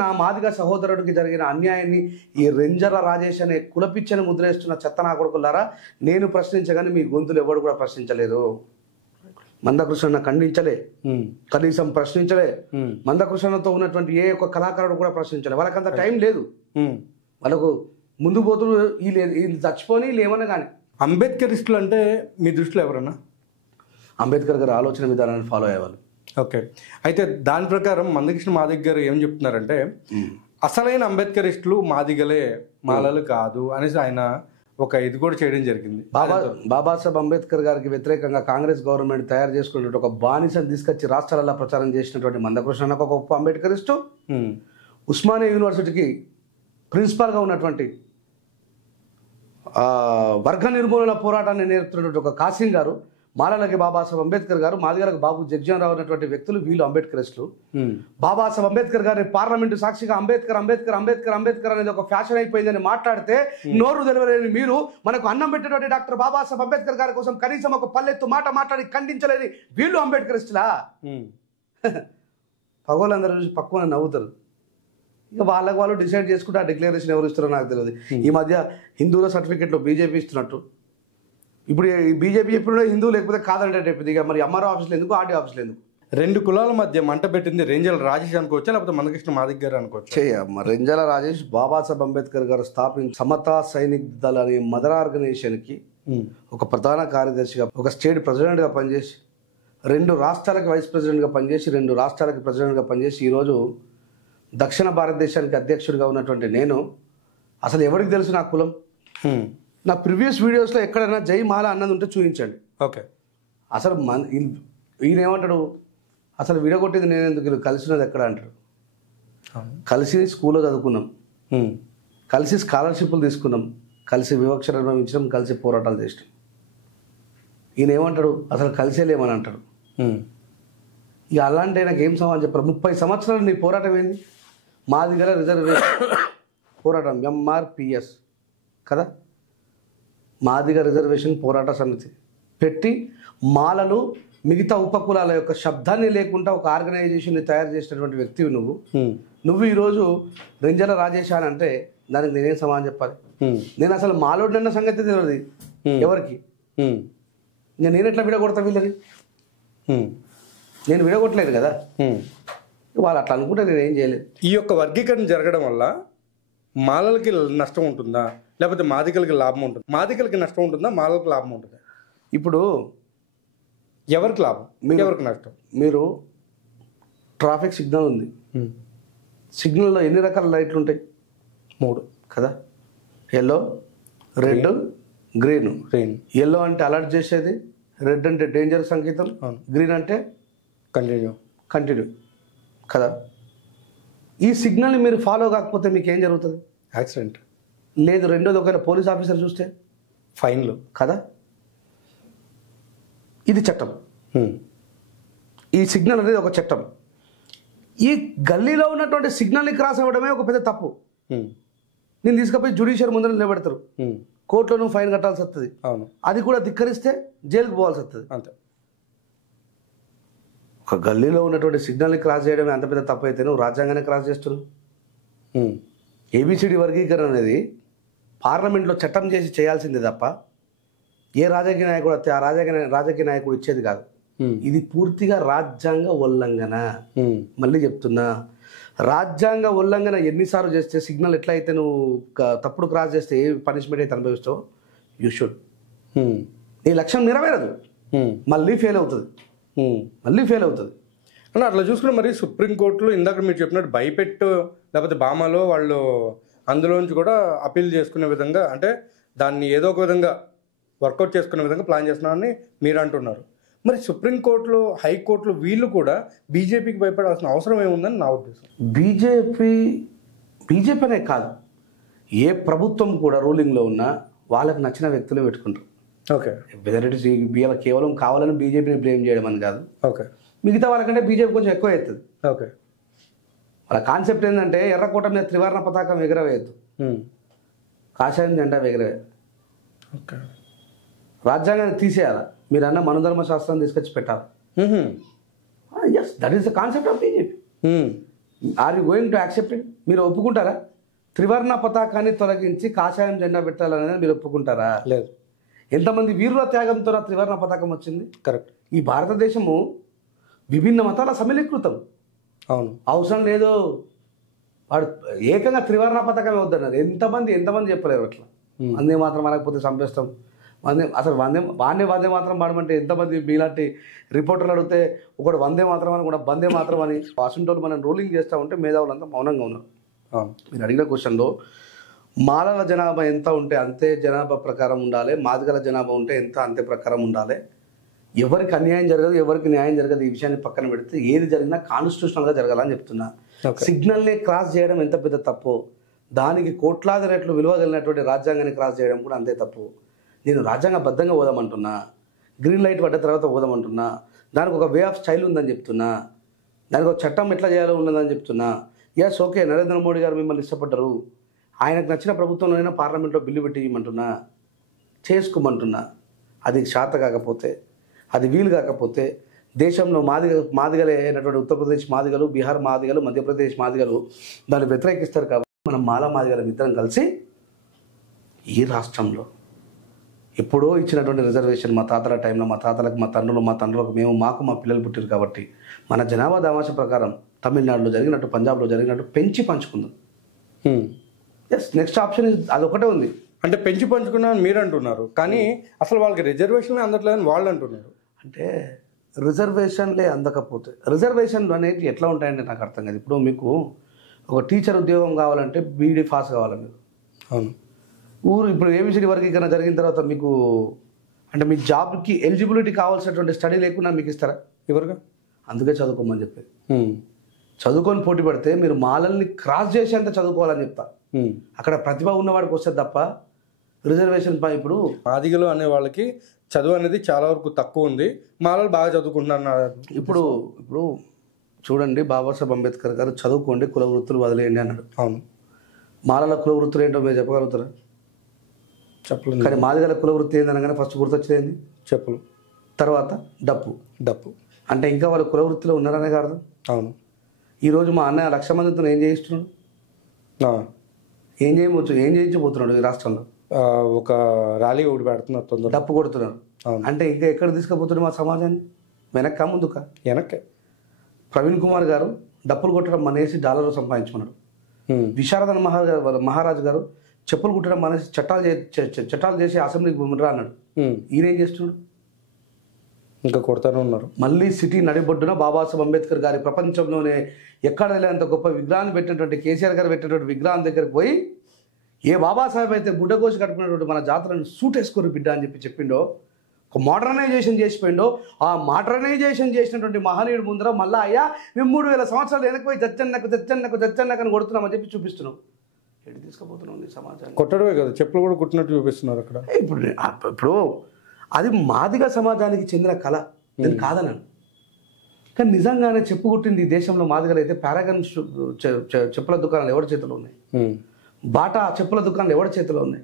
నా మాదిగ సహోదరుడికి జరిగిన అన్యాయాన్ని ఈ రేంజర్ల రాజేష్ అనే కులపిచ్చని ముద్రేస్తున్న చెత్త నా కొడుకులారా నేను ప్రశ్నించగానే మీ గొంతులు ఎవరు కూడా ప్రశ్నించలేరు. మందకృష్ణ ఖండించలే, కనీసం ప్రశ్నించలే. మందకృష్ణతో ఉన్నటువంటి ఏ ఒక్క కళాకారుడు కూడా ప్రశ్నించలే. వాళ్ళకంత టైం లేదు. వాళ్ళకు ముందు పోతులు వీళ్ళు చచ్చిపోని లేవన్నా కానీ. అంబేద్కరిస్టులు అంటే మీ దృష్టిలో ఎవరన్నా? అంబేద్కర్ గారి ఆలోచన విధానాన్ని ఫాలో అయ్యేవాళ్ళు. ఓకే, అయితే దాని ప్రకారం మందకృష్ణ మాదిగ గారు ఏం చెప్తున్నారంటే అసలైన అంబేద్కరిస్టులు మాదిగలే, మాలలు కాదు అనేసి ఆయన ఒక ఇది కూడా చేయడం జరిగింది. బాబాసాహెబ్ అంబేద్కర్ గారికి వ్యతిరేకంగా కాంగ్రెస్ గవర్నమెంట్ తయారు చేసుకున్నటువంటి ఒక బానిసను తీసుకొచ్చి రాష్ట్రాలలో ప్రచారం చేసినటువంటి మందకృష్ణ ఒక గొప్ప అంబేద్కరిస్టు, ఉస్మానియా యూనివర్సిటీకి ప్రిన్సిపాల్గా ఉన్నటువంటి వర్గ నిర్మూలన పోరాటాన్ని నేర్పుతున్నటువంటి ఒక కాసిం గారు, మాలలకి బాబాసాహెబ్ అంబేద్కర్ గారు, మాదిగలకు బాబు జగ్జీవన్ రావు అన్నటువంటి వ్యక్తులు వీళ్ళు అంబేద్కరిస్టులు. బాబాసాహెబ్ అంబేద్కర్ గారి పార్లమెంటు సాక్షిగా అంబేద్కర్ అంబేద్కర్ అంబేద్కర్ అంబేద్కర్ అనేది ఒక ఫ్యాషన్ అయిపోయిందని మాట్లాడితే నోరు తెలవలేని మీరు మనకు అన్నం పెట్టినటువంటి డాక్టర్ బాబాసాహెబ్ అంబేద్కర్ గారి కోసం కనీసం ఒక పల్లెత్తు మాట మాట్లాడి ఖండించలేని వీళ్ళు అంబేద్కరిస్టులా? పగోళ్ళందరూ చూసి పక్కన నవ్వుతారు. ఇక వాళ్ళకి వాళ్ళు డిసైడ్ చేసుకుంటే ఆ డిక్లరేషన్ ఎవరు ఇస్తారో నాకు తెలియదు. ఈ మధ్య హిందువుల సర్టిఫికెట్లో బీజేపీ ఇస్తున్నట్టు, ఇప్పుడు ఈ బీజేపీ ఎప్పుడు హిందువు లేకపోతే కాదంటే చెప్పింది. ఇక మరి ఎంఆర్ఓ ఆఫీస్లో ఎందుకు, ఆర్డీ ఆఫీస్లో ఎందుకు? రెండు కులాల మధ్య మంట పెట్టింది రేంజల్ రాజేష్ అనుకోవచ్చా, లేకపోతే మందకృష్ణ మాదిగ గారు అనుకోవచ్చు? రెంజల రాజేష్ బాబాసాహెబ్ అంబేద్కర్ గారు స్థాపించిన సమతా సైనిక్ దళ్ అనే మదర్ ఆర్గనైజేషన్కి ఒక ప్రధాన కార్యదర్శిగా, ఒక స్టేట్ ప్రెసిడెంట్గా పనిచేసి, 2 రాష్ట్రాలకు వైస్ ప్రెసిడెంట్గా పనిచేసి, 2 రాష్ట్రాలకు ప్రెసిడెంట్గా పనిచేసి, ఈరోజు దక్షిణ భారతదేశానికి అధ్యక్షుడిగా ఉన్నటువంటి నేను అసలు ఎవరికి తెలుసు నా కులం? నా ప్రీవియస్ వీడియోస్లో ఎక్కడైనా జై మాల అన్నది ఉంటే చూపించండి. ఓకే. అసలు ఈయన ఏమంటాడు, అసలు విడగొట్టింది నేను ఎందుకు, కలిసినది ఎక్కడ అంటాడు. కలిసి స్కూల్లో చదువుకున్నాం, కలిసి స్కాలర్షిప్లు తీసుకున్నాం, కలిసి వివక్ష అనుభవించడం, కలిసి పోరాటాలు చేసినాం. ఈయన ఏమంటాడు, అసలు కలిసే లేమని అంటాడు. ఇక అలాంటి నాకు ఏం సమాధానం చెప్పారు? 30 సంవత్సరాలు నీ పోరాటం ఏంది? మాదిగల రిజర్వేషన్ పోరాటం, ఎంఆర్పిఎస్ కదా, మాదిగ రిజర్వేషన్ పోరాట సమితి పెట్టి మాలలు మిగతా ఉపకులాల యొక్క శబ్దాన్ని లేకుండా ఒక ఆర్గనైజేషన్ని తయారు చేసినటువంటి వ్యక్తివి నువ్వు ఈరోజు రెంజల రాజేష్ అని అంటే దానికి నేనేం సమాధానం చెప్పాలి? నేను అసలు మాలోడినన్న సంగతి తెలియదు ఎవరికి. ఇంకా నేను ఎట్లా విడగొడతా వీళ్ళని? నేను విడగొట్టలేదు కదా, వాళ్ళు అట్లా అనుకుంటే నేను ఏం చేయలేదు. ఈ యొక్క వర్గీకరణ జరగడం వల్ల మాలలకి నష్టం ఉంటుందా, లేకపోతే మాదికలకి లాభం ఉంటుంది? మాదికలకి నష్టం ఉంటుందా, మాలలకి లాభం ఉంటుందా? ఇప్పుడు ఎవరికి లాభం, ఎవరికి నష్టం? మీరు ట్రాఫిక్ సిగ్నల్ ఉంది, సిగ్నల్లో ఎన్ని రకాల లైట్లు ఉంటాయి? 3 కదా. Yellow, red, green. ఎల్లో అంటే అలర్ట్ చేసేది, రెడ్ అంటే డేంజర్ సంకేతం, గ్రీన్ అంటే కంటిన్యూ కదా. ఈ సిగ్నల్ని మీరు ఫాలో కాకపోతే మీకు ఏం జరుగుతుంది? యాక్సిడెంట్. లేదు, రెండోది ఒకవేళ పోలీస్ ఆఫీసర్ చూస్తే ఫైన్లు కదా. ఇది చట్టం. ఈ సిగ్నల్ అనేది ఒక చట్టం. ఈ గల్లీలో ఉన్నటువంటి సిగ్నల్ని క్రాస్ అవ్వడమే ఒక పెద్ద తప్పు. నేను తీసుకుపోయి జ్యుడిషియర్ ముందర నిలబెడతారు, కోర్టులో నువ్వు ఫైన్ కట్టాల్సి వస్తుంది. అది కూడా ధిక్కరిస్తే జైలుకి పోవాల్సి వస్తుంది. అంతే. ఒక గల్లీలో ఉన్నటువంటి సిగ్నల్ని క్రాస్ చేయడమే అంత పెద్ద తప్పు అయితే నువ్వు రాజ్యాంగాన్ని క్రాస్ చేస్తున్నావు. ఏబిసిడి వర్గీకరణ అనేది పార్లమెంట్లో చట్టం చేసి చేయాల్సిందే తప్ప ఏ రాజకీయ నాయకుడు వస్తే ఆ రాజకీయ నాయకుడు ఇచ్చేది కాదు. ఇది పూర్తిగా రాజ్యాంగ ఉల్లంఘన. మళ్ళీ చెప్తున్నా, రాజ్యాంగ ఉల్లంఘన ఎన్నిసార్లు చేస్తే సిగ్నల్ ఎట్లయితే నువ్వు తప్పుడు క్రాస్ చేస్తే ఏ పనిష్మెంట్ అయితే అనుభవిస్తావు, యూ షుడ్. నీ లక్ష్యం నెరవేరదు, మళ్ళీ ఫెయిల్ అవుతుంది. అంటే అట్లా చూసుకుని మరి సుప్రీంకోర్టులో ఇందాక మీరు చెప్పినట్టు భయపెట్టు లేకపోతే బామాలో వాళ్ళు అందులోంచి కూడా అపీల్ చేసుకునే విధంగా, అంటే దాన్ని ఏదో ఒక విధంగా వర్కౌట్ చేసుకునే విధంగా ప్లాన్ చేస్తున్నారని మీరు అంటున్నారు. మరి సుప్రీంకోర్టులో, హైకోర్టులో వీళ్ళు కూడా బీజేపీకి భయపడాల్సిన అవసరం ఏముందని నా ఉద్దేశం. బీజేపీ అనే కాదు, ఏ ప్రభుత్వం కూడా రూలింగ్లో ఉన్నా వాళ్ళకి నచ్చిన వ్యక్తులే పెట్టుకుంటారు. ఓకే. కేవలం కావాలని బీజేపీని బ్లేమ్ చేయడం అని కాదు. ఓకే. మిగతా వాళ్ళకంటే బీజేపీ కొంచెం ఎక్కువ అవుతుంది. ఓకే. వాళ్ళ కాన్సెప్ట్ ఏంటంటే ఎర్రకోట మీద త్రివర్ణ పతాకం ఎగరవేయద్దు, కాషాయం జెండా ఎగరవేయద్దు. ఓకే. రాజ్యాంగాన్ని తీసేయాలి, మీరు అన్న మనోధర్మ శాస్త్రాన్ని తీసుకొచ్చి పెట్టాలి. Yes, that is the concept of BJP. Are you going to accept it? మీరు ఒప్పుకుంటారా? త్రివర్ణ పతాకాన్ని తొలగించి కాషాయం జెండా పెట్టాలనేది మీరు ఒప్పుకుంటారా? లేదు. ఎంతమంది వీరుల త్యాగంతో త్రివర్ణ పతాకం వచ్చింది? కరెక్ట్. ఈ భారతదేశము విభిన్న మతాల సమిలీకృతం. అవును. అవసరం లేదు, వాడు ఏకంగా త్రివర్ణ పతాకమే వద్దన్నారు. ఎంతమంది చెప్పలేరు అట్లా. వందే మాత్రం అనకపోతే చంపేస్తాం, వందే మాత్రం పాడమంటే ఎంతమంది మీలాంటి రిపోర్టర్లు అడిగితే ఒకటి వందే మాత్రం అని కూడా వందే మాత్రం అని వాషింగ్టన్ మనం రూలింగ్ చేస్తూ ఉంటే మేధావులంతా మౌనంగా ఉన్నారు. మీరు అడిగిన క్వశ్చన్లో మాలల జనాభా ఎంత ఉంటే అంతే జనాభా ప్రకారం ఉండాలి, మాదిగల జనాభా ఉంటే ఎంత అంతే ప్రకారం ఉండాలి. ఎవరికి అన్యాయం జరగదు, ఎవరికి న్యాయం జరగదు. ఈ విషయాన్ని పక్కన పెడితే ఏది జరిగినా కాన్స్టిట్యూషనల్గా జరగాలని చెప్తున్నా. సిగ్నల్ని క్రాస్ చేయడం ఎంత పెద్ద తప్పు, దానికి కోట్లాది రెట్లు విలువ కలిగినటువంటి రాజ్యాంగాన్ని క్రాస్ చేయడం కూడా అంతే తప్పు. నేను రాజ్యాంగబద్ధంగా పోదామంటున్నా, గ్రీన్ లైట్ పడ్డ తర్వాత పోదామంటున్నా, దానికి ఒక వే ఆఫ్ స్టైల్ ఉందని చెప్తున్నా, దానికి ఒక చట్టం ఎట్లా చేయాలో ఉన్నదని చెప్తున్నా. ఎస్ ఓకే, నరేంద్ర మోడీ గారు మిమ్మల్ని ఇష్టపడ్డారు, ఆయనకు నచ్చిన ప్రభుత్వంలోనైనా పార్లమెంట్లో బిల్లు పెట్టి ఇవ్వమంటున్నా, చేసుకోమంటున్నా. అది శాత కాకపోతే, అది వీలు కాకపోతే దేశంలో మాదిగలే అయినటువంటి ఉత్తరప్రదేశ్ మాదిగలు, బీహార్ మాదిగలు, మధ్యప్రదేశ్ మాదిగలు దాన్ని వ్యతిరేకిస్తారు. కాబట్టి మనం మాదిగలం ఇద్దరం కలిసి ఈ రాష్ట్రంలో ఎప్పుడో ఇచ్చినటువంటి రిజర్వేషన్ మా తాతల టైంలో, మా తాతలకు, మా తండ్రులకు మేము, మా పిల్లలు పుట్టారు కాబట్టి మన జనాభా దామాష ప్రకారం తమిళనాడులో జరిగినట్టు, పంజాబ్లో జరిగినట్టు పెంచి పంచుకుందాం. ఎస్, నెక్స్ట్ ఆప్షన్ అదొకటే ఉంది. అంటే పెంచి పంచుకున్నామని మీరు అంటున్నారు, కానీ అసలు వాళ్ళకి రిజర్వేషన్లే అందట్లేదని వాళ్ళు అంటున్నారు. అంటే రిజర్వేషన్లే అందకపోతే, రిజర్వేషన్లు అనేవి ఎట్లా ఉంటాయంటే నాకు అర్థం కాదు. ఇప్పుడు మీకు ఒక టీచర్ ఉద్యోగం కావాలంటే బీఈడీ పాస్ కావాలి మీరు. అవును. ఇప్పుడు ఏబిసిడి వర్గీకరణ జరిగిన తర్వాత మీకు అంటే మీ జాబ్కి ఎలిజిబిలిటీ కావాల్సినటువంటి స్టడీ లేకుండా మీకు ఇస్తారా? ఎవరుగా? అందుకే చదువుకోమని చెప్పేది. చదువుకొని పోటీ పడితే మీరు మాలల్ని క్రాస్ చేసేంత చదువుకోవాలని చెప్తా. అక్కడ ప్రతిభ ఉన్నవాడికి వస్తుంది తప్ప రిజర్వేషన్ పై. ఇప్పుడు మాదిగలు అనే వాళ్ళకి చదువు అనేది చాలా వరకు తక్కువ ఉంది, మాలలు బాగా చదువుకుంటున్నారు. ఇప్పుడు చూడండి, బాబాసాహెబ్ అంబేద్కర్ గారు చదువుకోండి, కుల వృత్తులు వదిలేయండి అన్నాడు. అవును. మాలల కుల వృత్తులు ఏంటో మీరు చెప్పగలుగుతారా? చెప్పలేదు. కానీ మాదిగల కుల వృత్తి ఏందనగానే ఫస్ట్ గుర్తొచ్చేది చెప్పులు, తర్వాత డప్పు. అంటే ఇంకా వాళ్ళు కుల వృత్తిలో ఉన్నారనే కాదు. అవును. ఈరోజు మా అన్నయ్య 1,00,000 మందితో ఏం చేయిస్తున్నాడు? ఏం చేయించబోతున్నాడు ఈ రాష్ట్రంలో? ఒక ర్యాలీ ఒకటి పెడుతున్నారు, తొందర డప్పు కొడుతున్నారు. అంటే ఇంకా ఎక్కడ తీసుకుపోతున్నాడు మా సమాజాన్ని? వెనక్కా ముందుకా? వెనక్కే. ప్రవీణ్ కుమార్ గారు డప్పులు కొట్టడం మానేసి డాలర్లు సంపాదించుకున్నాడు. విశారదన్ మహారాజు గారు చెప్పులు కుట్టడం మానేసి చట్టాలు చేసి అసెంబ్లీకి రా అన్నాడు. ఈయనేం చేస్తున్నాడు? ఇంకా కొడతానే ఉన్నారు. మళ్ళీ సిటీ నడిబొడ్డున బాబాసాహెబ్ అంబేద్కర్ గారి ప్రపంచంలోనే ఎక్కడ లేనంత గొప్ప విగ్రహాన్ని పెట్టినటువంటి కేసీఆర్ గారు పెట్టినటువంటి విగ్రహం దగ్గరికి పోయి, ఏ బాబాసాహెబ్ అయితే గుడ్డకోసి కట్టుకున్నటువంటి మన జాతరను సూట్ వేసుకోరు బిడ్డ అని చెప్పిండో, ఒక మోడర్నైజేషన్ చేసిపోయిండో, ఆ మోడర్నైజేషన్ చేసినటువంటి మహనీయుడు ముందర మళ్ళా అయ్యా మేము 3,000 సంవత్సరాలు వెనక్కి పోయి చచ్చన్నకని కొడుతున్నామని చెప్పి చూపిస్తున్నాం. ఎటు తీసుకుపోతున్నాం నీ సమాజాన్ని? కొట్టడమే కదా, చెప్పులు కూడా కుట్టినట్టు చూపిస్తున్నారు అక్కడ. ఇప్పుడు అది మాదిగ సమాజానికి చెందిన కళ, నేను కాదన్నాను. కానీ నిజంగానే చెప్పు కుట్టింది ఈ దేశంలో మాదిగలు అయితే పారాగన్ చెప్పుల దుకాణాలు ఎవరి చేతిలో ఉన్నాయి? బాటా చెప్పుల దుకాణాలు ఎవరి చేతిలో ఉన్నాయి?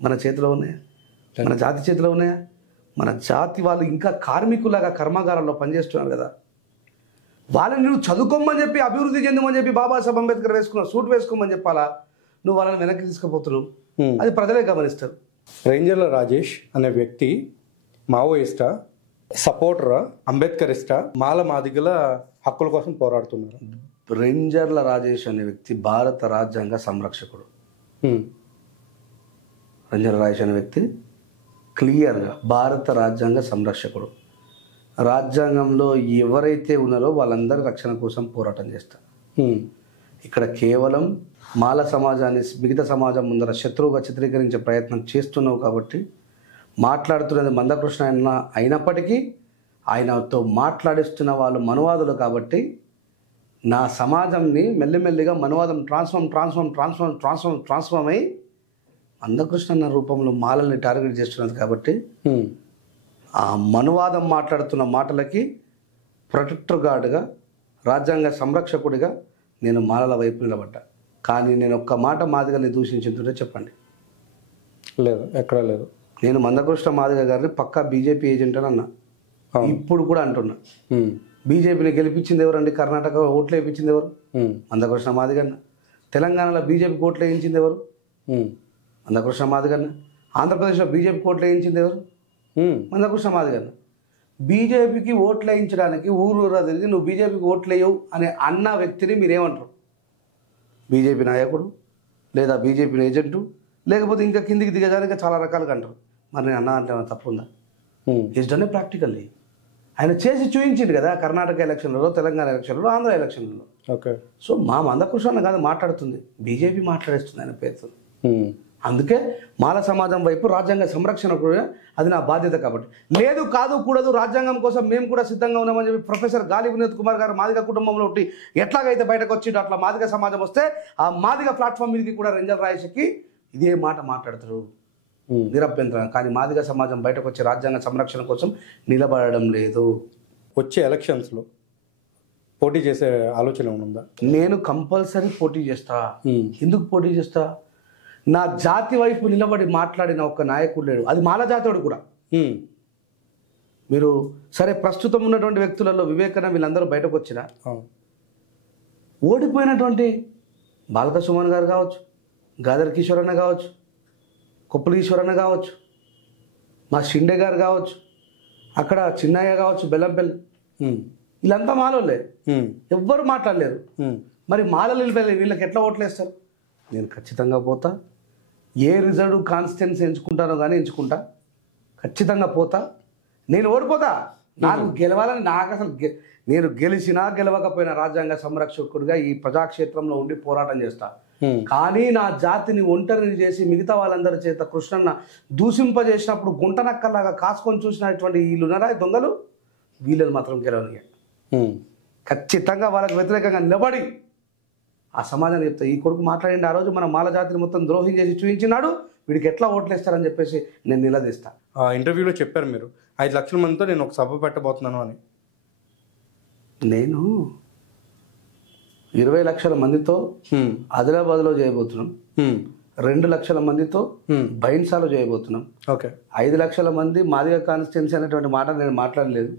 మన చేతిలో ఉన్నాయా? మన జాతి చేతిలో ఉన్నాయా? మన జాతి వాళ్ళు ఇంకా కార్మికులాగా కర్మాగారాల్లో పనిచేస్తున్నారు కదా. వాళ్ళని నువ్వు చదువుకోమని చెప్పి, అభివృద్ధి చెందమని చెప్పి బాబాసాహెబ్ అంబేద్కర్ వేసుకున్నావు, సూట్ వేసుకోమని చెప్పాలా? నువ్వు వాళ్ళని వెనక్కి తీసుకుపోతున్నావు. అది ప్రజలే గమనిస్తారు. రేంజర్ల రాజేష్ అనే వ్యక్తి మావోయిస్టా, సపోర్టరా, అంబేద్కరిస్టా, మాదిగల హక్కుల కోసం పోరాడుతున్నారు. రేంజర్ల రాజేష్ అనే వ్యక్తి భారత రాజ్యాంగ సంరక్షకుడు. రేంజర్ల రాజేష్ అనే వ్యక్తి క్లియర్గా భారత రాజ్యాంగ సంరక్షకుడు. రాజ్యాంగంలో ఎవరైతే ఉన్నారో వాళ్ళందరి రక్షణ కోసం పోరాటం చేస్తారు. ఇక్కడ కేవలం మాల సమాజాన్ని మిగతా సమాజం ముందర శత్రువుగా చిత్రీకరించే ప్రయత్నం చేస్తున్నావు కాబట్టి మాట్లాడుతున్నది మందకృష్ణ అయినప్పటికీ ఆయనతో మాట్లాడిస్తున్న వాళ్ళు మనువాదులు కాబట్టి నా సమాజంని మెల్లిమెల్లిగా మనువాదం ట్రాన్స్ఫార్మ్ అయి మందకృష్ణ అన్న రూపంలో మాలల్ని టార్గెట్ చేస్తున్నది కాబట్టి ఆ మనువాదం మాట్లాడుతున్న మాటలకి ప్రొటెక్టర్ గార్డుగా, రాజ్యాంగ సంరక్షకుడిగా నేను మాలల వైపు నిలబడ్డా. కానీ నేను ఒక్క మాట మాదిగల్ని దూషించుంటుంటే చెప్పండి? లేదు, ఎక్కడా లేదు. నేను మందకృష్ణ మాదిగ గారిని పక్కా బీజేపీ ఏజెంట్ అని అన్నా, ఇప్పుడు కూడా అంటున్నా. బీజేపీని గెలిపించింది ఎవరండి? కర్ణాటక ఓట్లు వేయించింది ఎవరు? మందకృష్ణ మాదిగన్న. తెలంగాణలో బీజేపీకి ఓట్లు వేయించింది ఎవరు? మందకృష్ణ మాదిగన్న. ఆంధ్రప్రదేశ్లో బీజేపీకి ఓట్లు వేయించింది ఎవరు? మందకృష్ణ మాదిగన్న. బీజేపీకి ఓట్లు వేయించడానికి ఊరూరా తిరిగి నువ్వు బీజేపీకి ఓట్లు వేయవు అనే అన్న వ్యక్తిని మీరేమంటారు? బీజేపీ నాయకుడు, లేదా బీజేపీ ఏజెంటు, లేకపోతే ఇంకా కిందికి దిగజానికి చాలా రకాలుగా అంటారు. మరి నేను అన్నా అంటే తప్పు ఉందా? Is done a practically. ఆయన చేసి చూపించింది కదా కర్ణాటక ఎలక్షన్లలో, తెలంగాణ ఎలక్షన్లలో, ఆంధ్ర ఎలక్షన్లలో. ఓకే. సో మా మందకృష్ణ కాదు మాట్లాడుతుంది, బీజేపీ మాట్లాడేస్తుంది ఆయన పేరుతో. అందుకే మాల సమాజం వైపు రాజ్యాంగ సంరక్షణ కూడా అది నా బాధ్యత కాబట్టి. లేదు కాదు కూడదు రాజ్యాంగం కోసం మేము కూడా సిద్ధంగా ఉన్నామని చెప్పి ప్రొఫెసర్ గాలి వినోద్ కుమార్ గారు మాదిగ కుటుంబంలో ఒకటి ఎట్లాగైతే బయటకు వచ్చిండో అట్లా మాదిగ సమాజం వస్తే ఆ మాదిగ ప్లాట్ఫామ్ మీదకి కూడా రెంజల్ రాజేష్కి ఇదే మాట మాట్లాడతారు నిరభ్యంతరం. కానీ మాదిగ సమాజం బయటకు వచ్చి రాజ్యాంగ సంరక్షణ కోసం నిలబడడం లేదు. వచ్చే ఎలక్షన్స్లో పోటీ చేసే ఆలోచన ఉందా? నేను కంపల్సరీ పోటీ చేస్తా. ఎందుకు పోటీ చేస్తా? నా జాతి వైపు నిలబడి మాట్లాడిన ఒక నాయకుడు లేడు. అది మాల జాతోడు కూడా. మీరు సరే ప్రస్తుతం ఉన్నటువంటి వ్యక్తులలో వివేకానంద వీళ్ళందరూ బయటకు వచ్చిన ఓడిపోయినటువంటి బాలక సుమన్ గారు కావచ్చు, గాదర్ కిషోర్ అన్న కావచ్చు, కొప్పుల ఈశ్వర్ అన్న కావచ్చు, మా షిండే గారు కావచ్చు, అక్కడ చిన్నయ్య కావచ్చు, బెల్లంపల్లి, వీళ్ళంతా మాలోళ్ళే. ఎవ్వరు మాట్లాడలేరు. మరి మాలలు వీళ్ళకి ఎట్లా ఓట్లేస్తారు? నేను ఖచ్చితంగా పోతా. ఏ రిజర్వ్ కాన్స్టిట్యున్సీ ఎంచుకుంటానో కానీ ఎంచుకుంటా. ఖచ్చితంగా పోతా. నేను ఓడిపోతా. నాకు గెలవాలని నాకు అసలు నేను గెలిచినా గెలవకపోయినా రాజ్యాంగ సంరక్షకుడిగా ఈ ప్రజాక్షేత్రంలో ఉండి పోరాటం చేస్తా. కానీ నా జాతిని ఒంటరిని చేసి మిగతా వాళ్ళందరి చేత కృష్ణన్న దూషింపజేసినప్పుడు గుంటనక్కలాగా కాసుకొని చూసినటువంటి వీళ్ళున్నారా దొంగలు, వీళ్ళని మాత్రం గెలవని. ఖచ్చితంగా వాళ్ళకి వ్యతిరేకంగా నిలబడి ఆ సమాజాన్ని చెప్తా. ఈ కొడుకు మాట్లాడింది ఆ రోజు మన మాల జాతిని మొత్తం ద్రోహం చేసి చూపించినాడు, వీడికి ఎట్లా ఓట్లేస్తారని చెప్పేసి నేను నిలదీస్తా. ఇంటర్వ్యూలో చెప్పారు మీరు 5 లక్షల మందితో నేను ఒక సభ పెట్టబోతున్నాను అని. నేను 20 లక్షల మందితో ఆదిలాబాద్లో చేయబోతున్నాం. 2 లక్షల మందితో బైన్సాలో చేయబోతున్నాం. ఓకే. 5 లక్షల మంది మాదిగ కాన్స్టిట్యున్సీ అనేటువంటి మాట నేను మాట్లాడలేదు.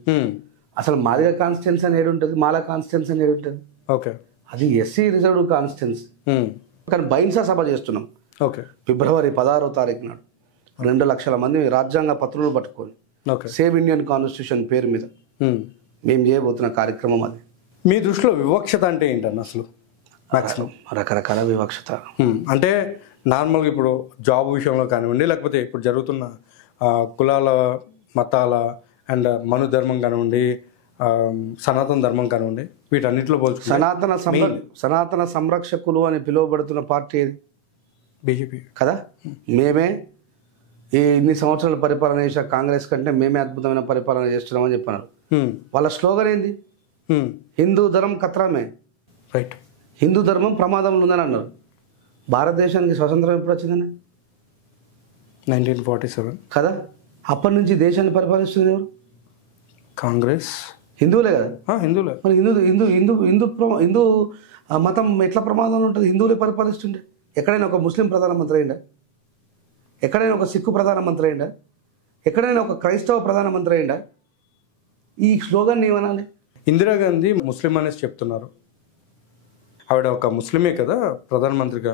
అసలు మాదిగ కాన్స్టిట్యున్సీ అని ఏడుంటుంది, మాల కాన్స్టిట్యున్సీ అని ఏడుంటుంది? ఓకే. అది ఎస్సీ రిజర్వ్డ్ కాన్స్టిట్యున్సీ. కానీ బైన్సా సభ చేస్తున్నాం. ఓకే. ఫిబ్రవరి 16వ తారీఖు నాడు 2 లక్షల మంది రాజ్యాంగ పత్రులు పట్టుకొని సేవ్ ఇండియన్ కాన్స్టిట్యూషన్ పేరు మీద మేము చేయబోతున్న కార్యక్రమం అది. మీ దృష్టిలో వివక్షత అంటే ఏంటన్న అసలు? మ్యాక్సిమం రకరకాల వివక్షత అంటే నార్మల్గా ఇప్పుడు జాబ్ విషయంలో కానివ్వండి, లేకపోతే ఇప్పుడు జరుగుతున్న కులాల మతాల అండ్ మను ధర్మం కానివ్వండి, సనాతన ధర్మం కానివ్వండి, వీటన్నిటిలో పోల్చుకుంటే సనాతన సంరక్షకులు అని పిలువబడుతున్న పార్టీ ఏది? బీజేపీ కదా. మేమే ఈ ఇన్ని సంవత్సరాల పరిపాలన చేసిన కాంగ్రెస్ కంటే మేమే అద్భుతమైన పరిపాలన చేస్తున్నామని చెప్పన్నారు. వాళ్ళ స్లోగన్ ఏంది? హిందూ ధర్మం ఖత్రామే. రైట్. హిందూ ధర్మం ప్రమాదంలో ఉందని అన్నారు. భారతదేశానికి స్వతంత్రం ఎప్పుడు వచ్చిందని? 1947 కదా. అప్పటి నుంచి దేశాన్ని పరిపాలిస్తుంది ఎవరు? కాంగ్రెస్. హిందువులే కదా. హిందువులే. మరి హిందూ మతం ఎట్లా ప్రమాదంలో ఉంటుంది? హిందువులే పరిపాలిస్తుండే. ఎక్కడైనా ఒక ముస్లిం ప్రధానమంత్రి అయిందా? ఎక్కడైనా ఒక సిక్కు ప్రధానమంత్రి అయిందా? ఎక్కడైనా ఒక క్రైస్తవ ప్రధానమంత్రి అయిందా? ఈ స్లోగన్ ఏమనాలి? ఇందిరాగాంధీ ముస్లిం అనేసి చెప్తున్నారు. ఆవిడ ఒక ముస్లిమే కదా ప్రధానమంత్రిగా,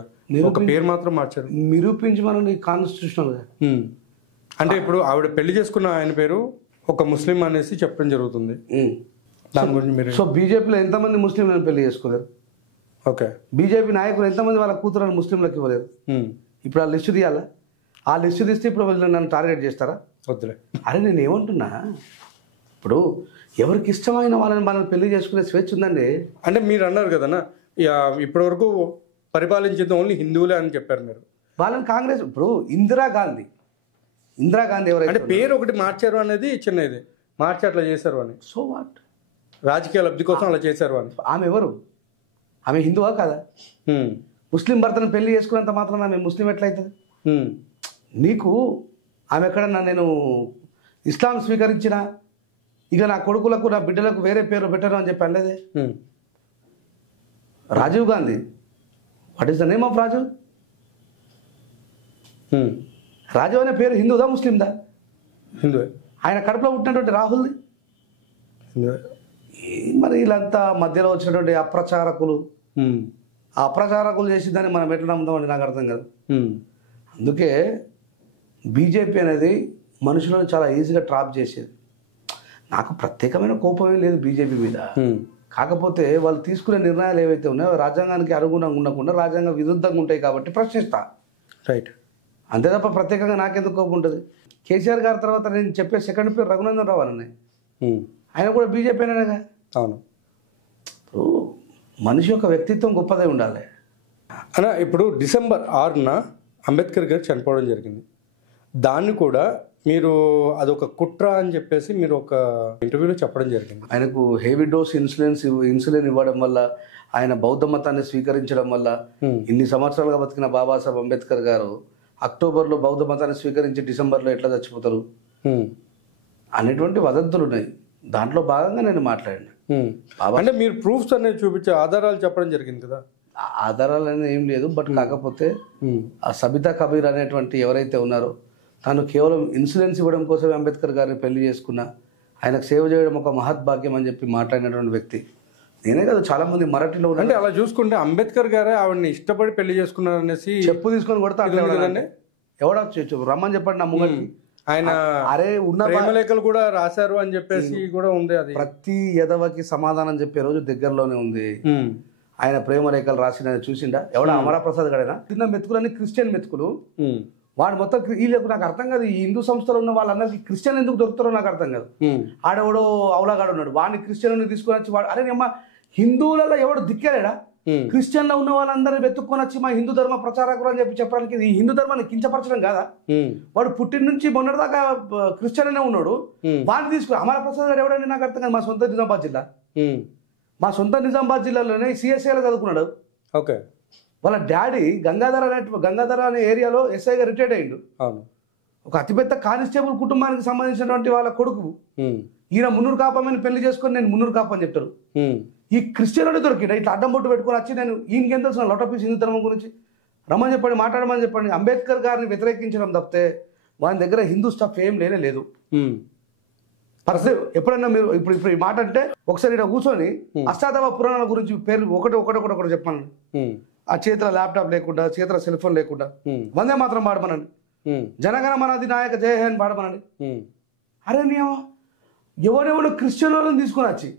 ఒక పేరు మాత్రం మార్చారు. నిరూపించమని కాన్స్టిట్యూషనల్గా. అంటే ఇప్పుడు ఆవిడ పెళ్లి చేసుకున్న ఆయన పేరు ఒక ముస్లిం అనేసి చెప్పడం జరుగుతుంది. దాని గురించి మీరు సో బీజేపీలో ఎంతమంది ముస్లింలను పెళ్లి చేసుకోలేరు? ఓకే. బీజేపీ నాయకులు ఎంతమంది వాళ్ళ కూతురని ముస్లింలకు ఇవ్వలేరు? ఇప్పుడు ఆ లిస్టు తీయాలా? ఆ లిస్టు తీస్తే ఇప్పుడు వీళ్ళు నన్ను టార్గెట్ చేస్తారా? వద్దులే. అరే నేను ఏమంటున్నా, ఇప్పుడు ఎవరికి ఇష్టమైన వాళ్ళని పెళ్లి చేసుకునే స్వేచ్ఛ ఉందండి. అంటే మీరు అన్నారు కదన్నా ఇప్పటి వరకు పరిపాలించేది ఓన్లీ హిందువులే అని చెప్పారు మీరు. వాళ్ళని కాంగ్రెస్ ఇప్పుడు ఇందిరాగాంధీ ఎవరైతే పేరు ఒకటి మార్చారు అనేది చిన్నది మార్చి అట్లా చేశారు అని. So what? రాజకీయ లబ్ధి కోసం అలా చేశారు అని. ఆమె ఎవరు? ఆమె హిందువా కదా? ముస్లిం భర్తను పెళ్లి చేసుకున్నంత మాత్రం ఆమె ముస్లిం ఎట్లయితుంది? నీకు ఆమె ఎక్కడన్నా నేను ఇస్లాం స్వీకరించిన ఇక నా కొడుకులకు నా బిడ్డలకు వేరే పేరు పెట్టను అని చెప్పి అనలేదే. Rajiv Gandhi, what is the name of Rajiv? Rajiv అనే పేరు హిందూదా ముస్లిందా? హిందువే. ఆయన కడుపులో పుట్టినటువంటి రాహుల్ది హిందువే. మరి వీళ్ళంతా మధ్యలో వచ్చినటువంటి అప్రచారకులు, ఆ అప్రచారకులు చేసి దాన్ని మనం ఎట్లా నమ్ముదామండి నాకు అర్థం కాదు. అందుకే బీజేపీ అనేది మనుషులను చాలా ఈజీగా ట్రాప్ చేసేది. నాకు ప్రత్యేకమైన కోపమే లేదు బీజేపీ మీద. కాకపోతే వాళ్ళు తీసుకునే నిర్ణయాలు ఏవైతే ఉన్నాయో రాజ్యాంగానికి అనుగుణంగా ఉండకుండా రాజ్యాంగ విరుద్ధంగా ఉంటాయి కాబట్టి ప్రశ్నిస్తా. రైట్. అంతే తప్ప ప్రత్యేకంగా నాకెందుకు కోపం ఉంటుంది? కేసీఆర్ గారి తర్వాత నేను చెప్పే సెకండ్ పేరు రఘునందన్ రావు అని. ఆయన కూడా బీజేపీ అనేగా. అవును. మనిషి యొక్క వ్యక్తిత్వం గొప్పదై ఉండాలి అన్న. ఇప్పుడు December 6న అంబేద్కర్ గారు చనిపోవడం జరిగింది. దాన్ని కూడా మీరు అదొక కుట్ర అని చెప్పేసి మీరు ఒక ఇంటర్వ్యూలో చెప్పడం జరిగింది. ఆయనకు హెవీ డోస్ ఇన్సులిన్ ఇవ్వడం వల్ల, ఆయన బౌద్ధ మతాన్ని స్వీకరించడం వల్ల ఇన్ని సంవత్సరాలుగా బతికిన బాబాసాహెబ్ అంబేద్కర్ గారు అక్టోబర్లో బౌద్ధ మతాన్ని స్వీకరించి డిసెంబర్లో ఎట్లా చచ్చిపోతారు అనేటువంటి వదంతులు ఉన్నాయి. దాంట్లో భాగంగా నేను మాట్లాడినా. అంటే మీరు ప్రూఫ్స్ అనేది చూపించే ఆధారాలు చెప్పడం జరిగింది కదా. ఆధారాలు అనేది ఏం లేదు. బట్ కాకపోతే ఆ సబితా కబీర్ అనేటువంటి ఎవరైతే ఉన్నారో తాను కేవలం ఇన్సూరెన్స్ ఇవ్వడం కోసమే అంబేద్కర్ గారిని పెళ్లి చేసుకున్నా, ఆయనకు సేవ చేయడం ఒక మహద్భాగ్యం అని చెప్పి మాట్లాడినటువంటి వ్యక్తి నేనే కదా. చాలా మంది మరాఠీలో అంటే అలా చూసుకుంటే అంబేద్కర్ గారే ఆవిడని ఇష్టపడి పెళ్లి చేసుకున్నారు అనేసి చెప్పు తీసుకొని కొడతా ఎవడా రమ్మని చెప్పండి నా ముంగడికి. ఆయన అరే ఉన్న ప్రేమలేఖలు కూడా రాశారు అని చెప్పేసి కూడా ఉంది. అది ప్రతి యదవకి సమాధానం చెప్పే రోజు దగ్గరలోనే ఉంది. ఆయన ప్రేమలేఖలు రాసిన చూసిండా ఎవడా అమరాప్రసాద్ గడేనా? చిన్న మెతుకులన్నీ క్రిస్టియన్ మెతుకులు. వాడు మొత్తం వీళ్ళకు నాకు అర్థం కాదు. ఈ హిందూ సంస్థలో ఉన్న వాళ్ళందరికీ క్రిస్టియన్ ఎందుకు దొరుకుతారో నాకు అర్థం కాదు. ఆడెవడో అవలాగాడు ఉన్నాడు, వాడిని క్రిస్టియన్ తీసుకొని వచ్చి వాడు అరే అమ్మ హిందువులలో ఎవడు దిక్కేలేడా? క్రిస్టియన్లో ఉన్న వాళ్ళందరూ వెతుక్కొని వచ్చి మా హిందూ ధర్మ ప్రచారకులు అని చెప్పి చెప్పడానికి ఈ హిందూ ధర్మాన్ని కించపరచడం కాదా? వాడు పుట్టిన నుంచి మొన్నటిదాకా క్రిస్టియన్ అనే ఉన్నాడు, వాడిని తీసుకుని అమరప్రసాద్ గారు ఎవడండి నాకు అర్థం కాదు. మా సొంత నిజామాబాద్ జిల్లాలోనే సిఎస్ఐలో చదువుకున్నాడు. ఓకే. వాళ్ళ డాడీ గంగాధర అనే ఏరియాలో ఎస్ఐగా రిటైర్డ్ అయ్యిండు. ఒక అతిపెద్ద కానిస్టేబుల్ కుటుంబానికి సంబంధించినటువంటి వాళ్ళ కొడుకు. ఈయన మున్నూరు కాపమని పెళ్లి చేసుకొని నేను మున్నూరు కాప అని చెప్తారు. ఈ క్రిస్టియన్ దొరికిండ ఇట్లా అడ్డం బొట్టు పెట్టుకొని వచ్చి నేను ఈయనకేం తెలుసు లొటపీస్ హిందూ ధర్మం గురించి రమ్మని చెప్పండి, మాట్లాడమని చెప్పండి. అంబేద్కర్ గారిని వ్యతిరేకించడం తప్పితే వాని దగ్గర హిందూ స్టఫ్ ఏం లేదు. ఎప్పుడైనా మీరు ఇప్పుడు ఈ మాట అంటే ఒకసారి ఇక్కడ కూర్చొని అష్టాదవ పురాణాల గురించి పేర్లు ఒకటి చెప్పాను. ఆ చేతుల ల్యాప్టాప్ లేకుండా, చేతుల సెల్ ఫోన్ లేకుండా వందే మాత్రం పాడమనండి, జనగణమన అధినాయక జయ హే అని పాడమనండి. అరే నీ ఎవరెవరు క్రిస్టియన్ వాళ్ళని తీసుకొని వచ్చి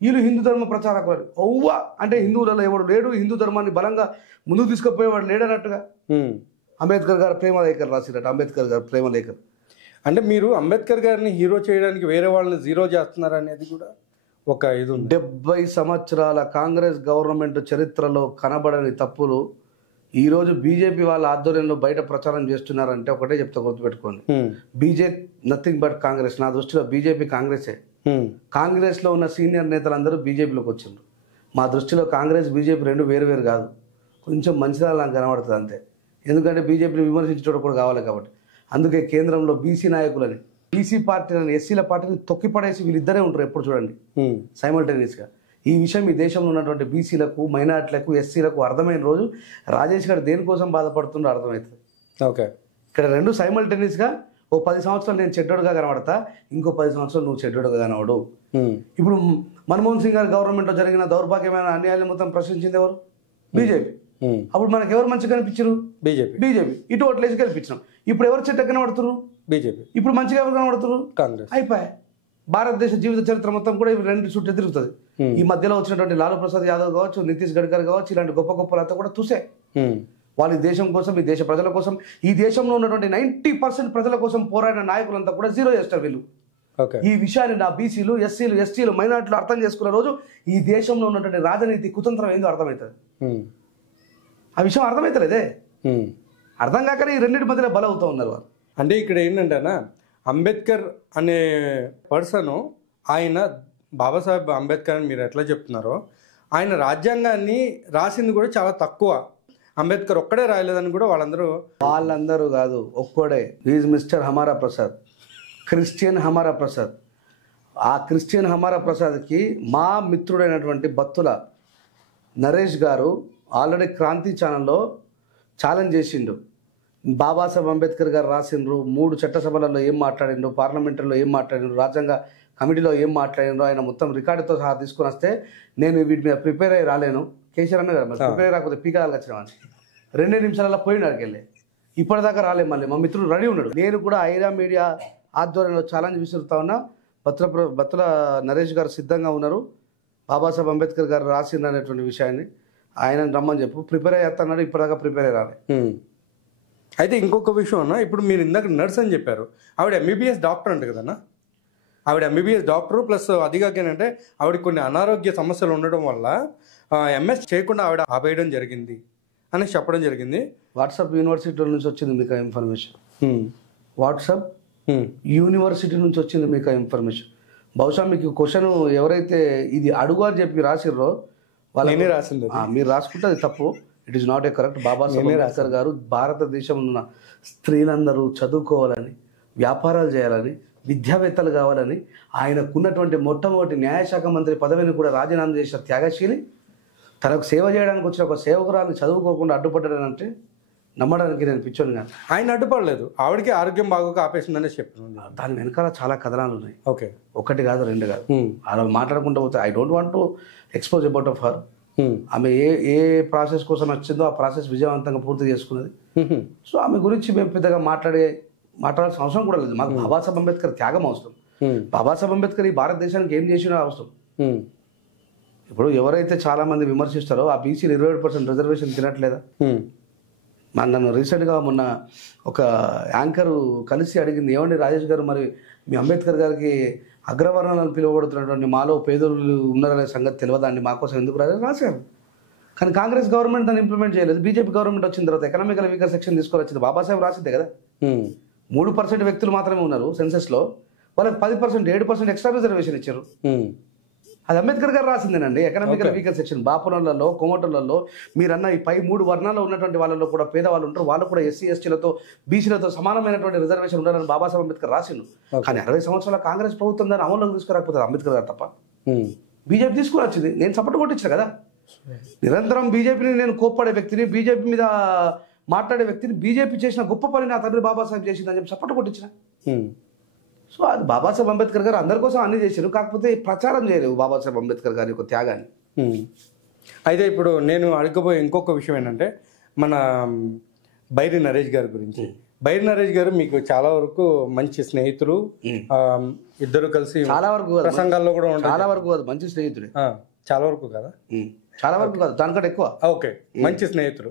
వీళ్ళు హిందూ ధర్మ ప్రచారకులు ఒవ్వా అంటే హిందువులలో ఎవడు లేడు, హిందూ ధర్మాన్ని బలంగా ముందుకు తీసుకుపోయేవాడు లేడన్నట్టుగా అంబేద్కర్ గారు ప్రేమలేఖలు రాసినట్టు. అంబేద్కర్ గారు ప్రేమలేఖలు అంటే మీరు అంబేద్కర్ గారిని హీరో చేయడానికి వేరే వాళ్ళని జీరో చేస్తున్నారు అనేది కూడా ఒక ఇది. 70 సంవత్సరాల కాంగ్రెస్ గవర్నమెంట్ చరిత్రలో కనబడని తప్పులు ఈరోజు బీజేపీ వాళ్ళ ఆధ్వర్యంలో బయట ప్రచారం చేస్తున్నారంటే ఒకటే చెప్తా, గుర్తుపెట్టుకోండి. BJP nothing but Congress. నా దృష్టిలో బీజేపీ కాంగ్రెసే. కాంగ్రెస్ లో ఉన్న సీనియర్ నేతలందరూ బీజేపీలోకి వచ్చిండ్రు. మా దృష్టిలో కాంగ్రెస్ బీజేపీ రెండు వేరు కాదు, కొంచెం మంచిదా కనబడుతుంది అంతే. ఎందుకంటే బీజేపీని విమర్శించడం కూడా కావాలి కాబట్టి. అందుకే కేంద్రంలో బీసీ నాయకులని, బీసీ పార్టీలని, ఎస్సీల పార్టీని తొక్కిపడేసి వీళ్ళిద్దరే ఉంటారు ఎప్పుడు చూడండి సైమల్టేనియస్గా. ఈ విషయం ఈ దేశంలో ఉన్నటువంటి బీసీలకు, మైనార్టీలకు, ఎస్సీలకు అర్థమైన రోజు రాజేష్ గారు దేనికోసం బాధపడుతుండో అర్థమవుతుంది. ఓకే. ఇక్కడ రెండు సైమల్టేనియస్గా ఓ 10 సంవత్సరాలు నేను చెడ్డోడుగా కనబడతా, ఇంకో 10 సంవత్సరాలు నువ్వు చెడ్డోడుగా కనబడు. ఇప్పుడు మన్మోహన్ సింగ్ గారి గవర్నమెంట్లో జరిగిన దౌర్భాగ్యమైన అన్యాయాన్ని మొత్తం ప్రశ్నించింది ఎవరు? బీజేపీ. అప్పుడు మనకు ఎవరు మంచిగా కనిపించారు? బీజేపీ. ఇటు ఓట్లేసి గెలిపించినాం. ఇప్పుడు ఎవరు చెడ్డ కనబడుతున్నారు? బీజేపీ. ఇప్పుడు మంచిగా ఎవరు కనబడుతున్నారు? కాంగ్రెస్. అయిపోయాయి. భారతదేశ జీవిత చరిత్ర మొత్తం కూడా ఇవి రెండు చుట్టూ తిరుగుతుంది. ఈ మధ్యలో వచ్చినటువంటి లాలూ ప్రసాద్ యాదవ్ కావచ్చు, నితీష్ గడ్కరీ కావచ్చు, ఇలాంటి గొప్ప గొప్పలంతా కూడా చూసే వాళ్ళ దేశం కోసం, ఈ దేశ ప్రజల కోసం, ఈ దేశంలో ఉన్నటువంటి 90% ప్రజల కోసం పోరాడిన నాయకులంతా కూడా జీరో చేస్తారు వీళ్ళు. ఈ విషయాన్ని నా బీసీలు, ఎస్సీలు, ఎస్టీలు, మైనార్టీలు అర్థం చేసుకున్న రోజు ఈ దేశంలో ఉన్నటువంటి రాజనీతి కుతంత్రం ఏందో అర్థమవుతుంది. ఆ విషయం అర్థమవుతలేదే. అర్థం కాకనే ఈ రెండింటి మధ్యలో బలవుతూ ఉన్నారు వాళ్ళు. అంటే ఇక్కడ ఏంటంటేనా, అంబేద్కర్ అనే పర్సన్, ఆయన బాబాసాహెబ్ అంబేద్కర్ అని మీరు ఎట్లా చెప్తున్నారో, ఆయన రాజ్యాంగాన్ని రాసింది కూడా చాలా తక్కువ. అంబేద్కర్ ఒక్కడే రాయలేదని కూడా వాళ్ళందరూ కాదు, ఒక్కడే. Is mister Hamara Prasad, Christian హమారా ప్రసాద్. ఆ క్రిస్టియన్ హమారా ప్రసాద్కి మా మిత్రుడైనటువంటి బత్తుల నరేష్ గారు ఆల్రెడీ క్రాంతి ఛానల్లో ఛాలెంజ్ చేసిండు. బాబాసాహెబ్ అంబేద్కర్ గారు రాసిండ్రు, 3 చట్టసభలలో ఏం మాట్లాడిండ్రు, పార్లమెంటరీలో ఏం మాట్లాడిండ్రు, రాజ్యాంగ కమిటీలో ఏం మాట్లాడిండ్రు, ఆయన మొత్తం రికార్డుతో సహా తీసుకొని వస్తే నేను వీటి మీద ప్రిపేర్ అయ్యి రాలేను. కేసీఆర్ అన్న కదా, ప్రిపేర్ రాకపోతే పీకాలు వచ్చినామని 2 నిమిషాలలో పోయినాడు వెళ్ళి. ఇప్పటిదాకా రాలేదు. మళ్ళీ మా మిత్రుడు రెడీ ఉన్నాడు. నేను కూడా ఐరా మీడియా ఆధ్వర్యంలో ఛాలెంజ్ విసురుతా ఉన్నా. బత్తుల నరేష్ గారు సిద్ధంగా ఉన్నారు. బాబాసాహెబ్ అంబేద్కర్ గారు రాసిండ్రు అనేటువంటి విషయాన్ని ఆయన రమ్మని చెప్పు. ప్రిపేర్ అయ్యేస్తున్నాడు, ఇప్పటిదాకా ప్రిపేర్ అయ్యి రాలే. అయితే ఇంకొక విషయం అన్న, ఇప్పుడు మీరు ఇందాక నర్స్ అని చెప్పారు, ఆవిడ ఎంబీబీఎస్ డాక్టర్ అంట కదన్నా. ఆవిడ ఎంబీబీఎస్ డాక్టర్ ప్లస్ అదిగాక ఏంటంటే ఆవిడ కొన్ని అనారోగ్య సమస్యలు ఉండడం వల్ల ఎంఎస్ చేయకుండా ఆవిడ ఆపేయడం జరిగింది అని చెప్పడం జరిగింది. వాట్సాప్ యూనివర్సిటీ నుంచి వచ్చింది మీకు ఆ ఇన్ఫర్మేషన్. వాట్సాప్ యూనివర్సిటీ నుంచి వచ్చింది మీకు ఆ ఇన్ఫర్మేషన్. బహుశా మీకు క్వశ్చన్ ఎవరైతే ఇది అడుగు అని చెప్పి రాసిర్రో వాళ్ళని రాసింది మీరు రాసుకుంటే అది తప్పు. It is not a correct. Babasaheb Ambedkar గారు భారతదేశంలో ఉన్న స్త్రీలందరూ చదువుకోవాలని, వ్యాపారాలు చేయాలని, విద్యావేత్తలు కావాలని, ఆయనకున్నటువంటి మొట్టమొదటి న్యాయశాఖ మంత్రి పదవిని కూడా రాజీనామా చేసిన త్యాగశీలి తనకు సేవ చేయడానికి వచ్చిన ఒక సేవకురాన్ని చదువుకోకుండా అడ్డుపడ్డాడంటే నమ్మడానికి నేను పిచ్చోని కానీ. ఆయన అడ్డుపడలేదు, ఆవిడకి ఆరోగ్యం బాగోక ఆపేసిందనే చెప్తున్నాను. దాని వెనకాల చాలా కథనాలు ఉన్నాయి. ఓకే, ఒకటి కాదు రెండు కాదు. అలా మాట్లాడుకుంటూ పోతే I don't want to expose about of her. ఆమె ఏ ప్రాసెస్ కోసం వచ్చిందో ఆ ప్రాసెస్ విజయవంతంగా పూర్తి చేసుకున్నది. సో ఆమె గురించి మేము పెద్దగా మాట్లాడాల్సిన అవసరం కూడా లేదు. మాకు బాబాసాహెబ్ అంబేద్కర్ త్యాగం అవసరం. బాబాసాహెబ్ అంబేద్కర్ ఈ భారతదేశానికి ఏం చేసినా అవసరం. ఇప్పుడు ఎవరైతే చాలా మంది విమర్శిస్తారో ఆ బీసీలు 27% రిజర్వేషన్ తినట్లేదా? నన్ను రీసెంట్గా మొన్న ఒక యాంకరు కలిసి అడిగింది, ఏమండి రాజేష్ గారు, మరి మీ అంబేద్కర్ గారికి అగ్రవర్ణాలను పిలువబడుతున్నటువంటి మాలో పేదలు ఉన్నారనే సంగతి తెలియదండి, మా కోసం ఎందుకు రాశారు. కానీ కాంగ్రెస్ గవర్నమెంట్ దాన్ని ఇంప్లిమెంట్ చేయలేదు. బీజేపీ గవర్నమెంట్ వచ్చిన తర్వాత ఎకనామికల్ వీకర్ సెక్షన్ తీసుకొచ్చింది. బాబాసాహెబ్ రాసిందే కదా. 3% వ్యక్తులు మాత్రమే ఉన్నారు సెన్సెస్లో, వాళ్ళకి 10%, 7% ఎక్స్ట్రా రిజర్వేషన్ ఇచ్చారు. అది అంబేద్కర్ గారు రాసిందేనండి. ఎకనామికల్ వీకర్ సెక్షన్ బాపులలో, కోమటలలో మీరన్న ఈ పై 3 వర్ణాల్లో ఉన్నటువంటి వాళ్ళలో కూడా పేదవాళ్ళు ఉంటారు. వాళ్ళు కూడా ఎస్సీ ఎస్టీలతో బీసీలతో సమానమైనటువంటి రిజర్వేషన్ ఉండాలని బాబాసాహెబ్ అంబేద్కర్ రాసిండు. కానీ 60 సంవత్సరాల కాంగ్రెస్ ప్రభుత్వం దాన్ని అమల్లోకి తీసుకురాకపోతుంది అంబేద్కర్ గారు తప్ప. బీజేపీ తీసుకుని వచ్చింది. నేను సపోర్ట్ కొట్టించిన కదా. నిరంతరం బీజేపీని నేను కోప్పడే వ్యక్తిని, బీజేపీ మీద మాట్లాడే వ్యక్తిని, బీజేపీ చేసిన గొప్ప పని నా తండ్రి బాబాసాహెబ్ చేసిందని చెప్పి సపోర్ట్ కొట్టించిన. సో అది బాబాసాహెబ్ అంబేద్కర్ గారు అందరి కోసం అన్ని చేశారు, కాకపోతే ప్రచారం చేయలేవు బాబాసాహెబ్ అంబేద్కర్ గారి యొక్క త్యాగాన్ని. అయితే ఇప్పుడు నేను అడగబోయే ఇంకొక విషయం ఏంటంటే మన బైరి నరేష్ గారి గురించి. బైరి నరేష్ గారు మీకు చాలా వరకు మంచి స్నేహితులు, ఇద్దరు కలిసి చాలా వరకు ప్రసంగాల్లో కూడా ఉంటారు. చాలా వరకు కాదు, మంచి స్నేహితుడు. చాలా వరకు కదా, చాలా వరకు కాదు, దానికంటే ఎక్కువ. ఓకే, మంచి స్నేహితులు.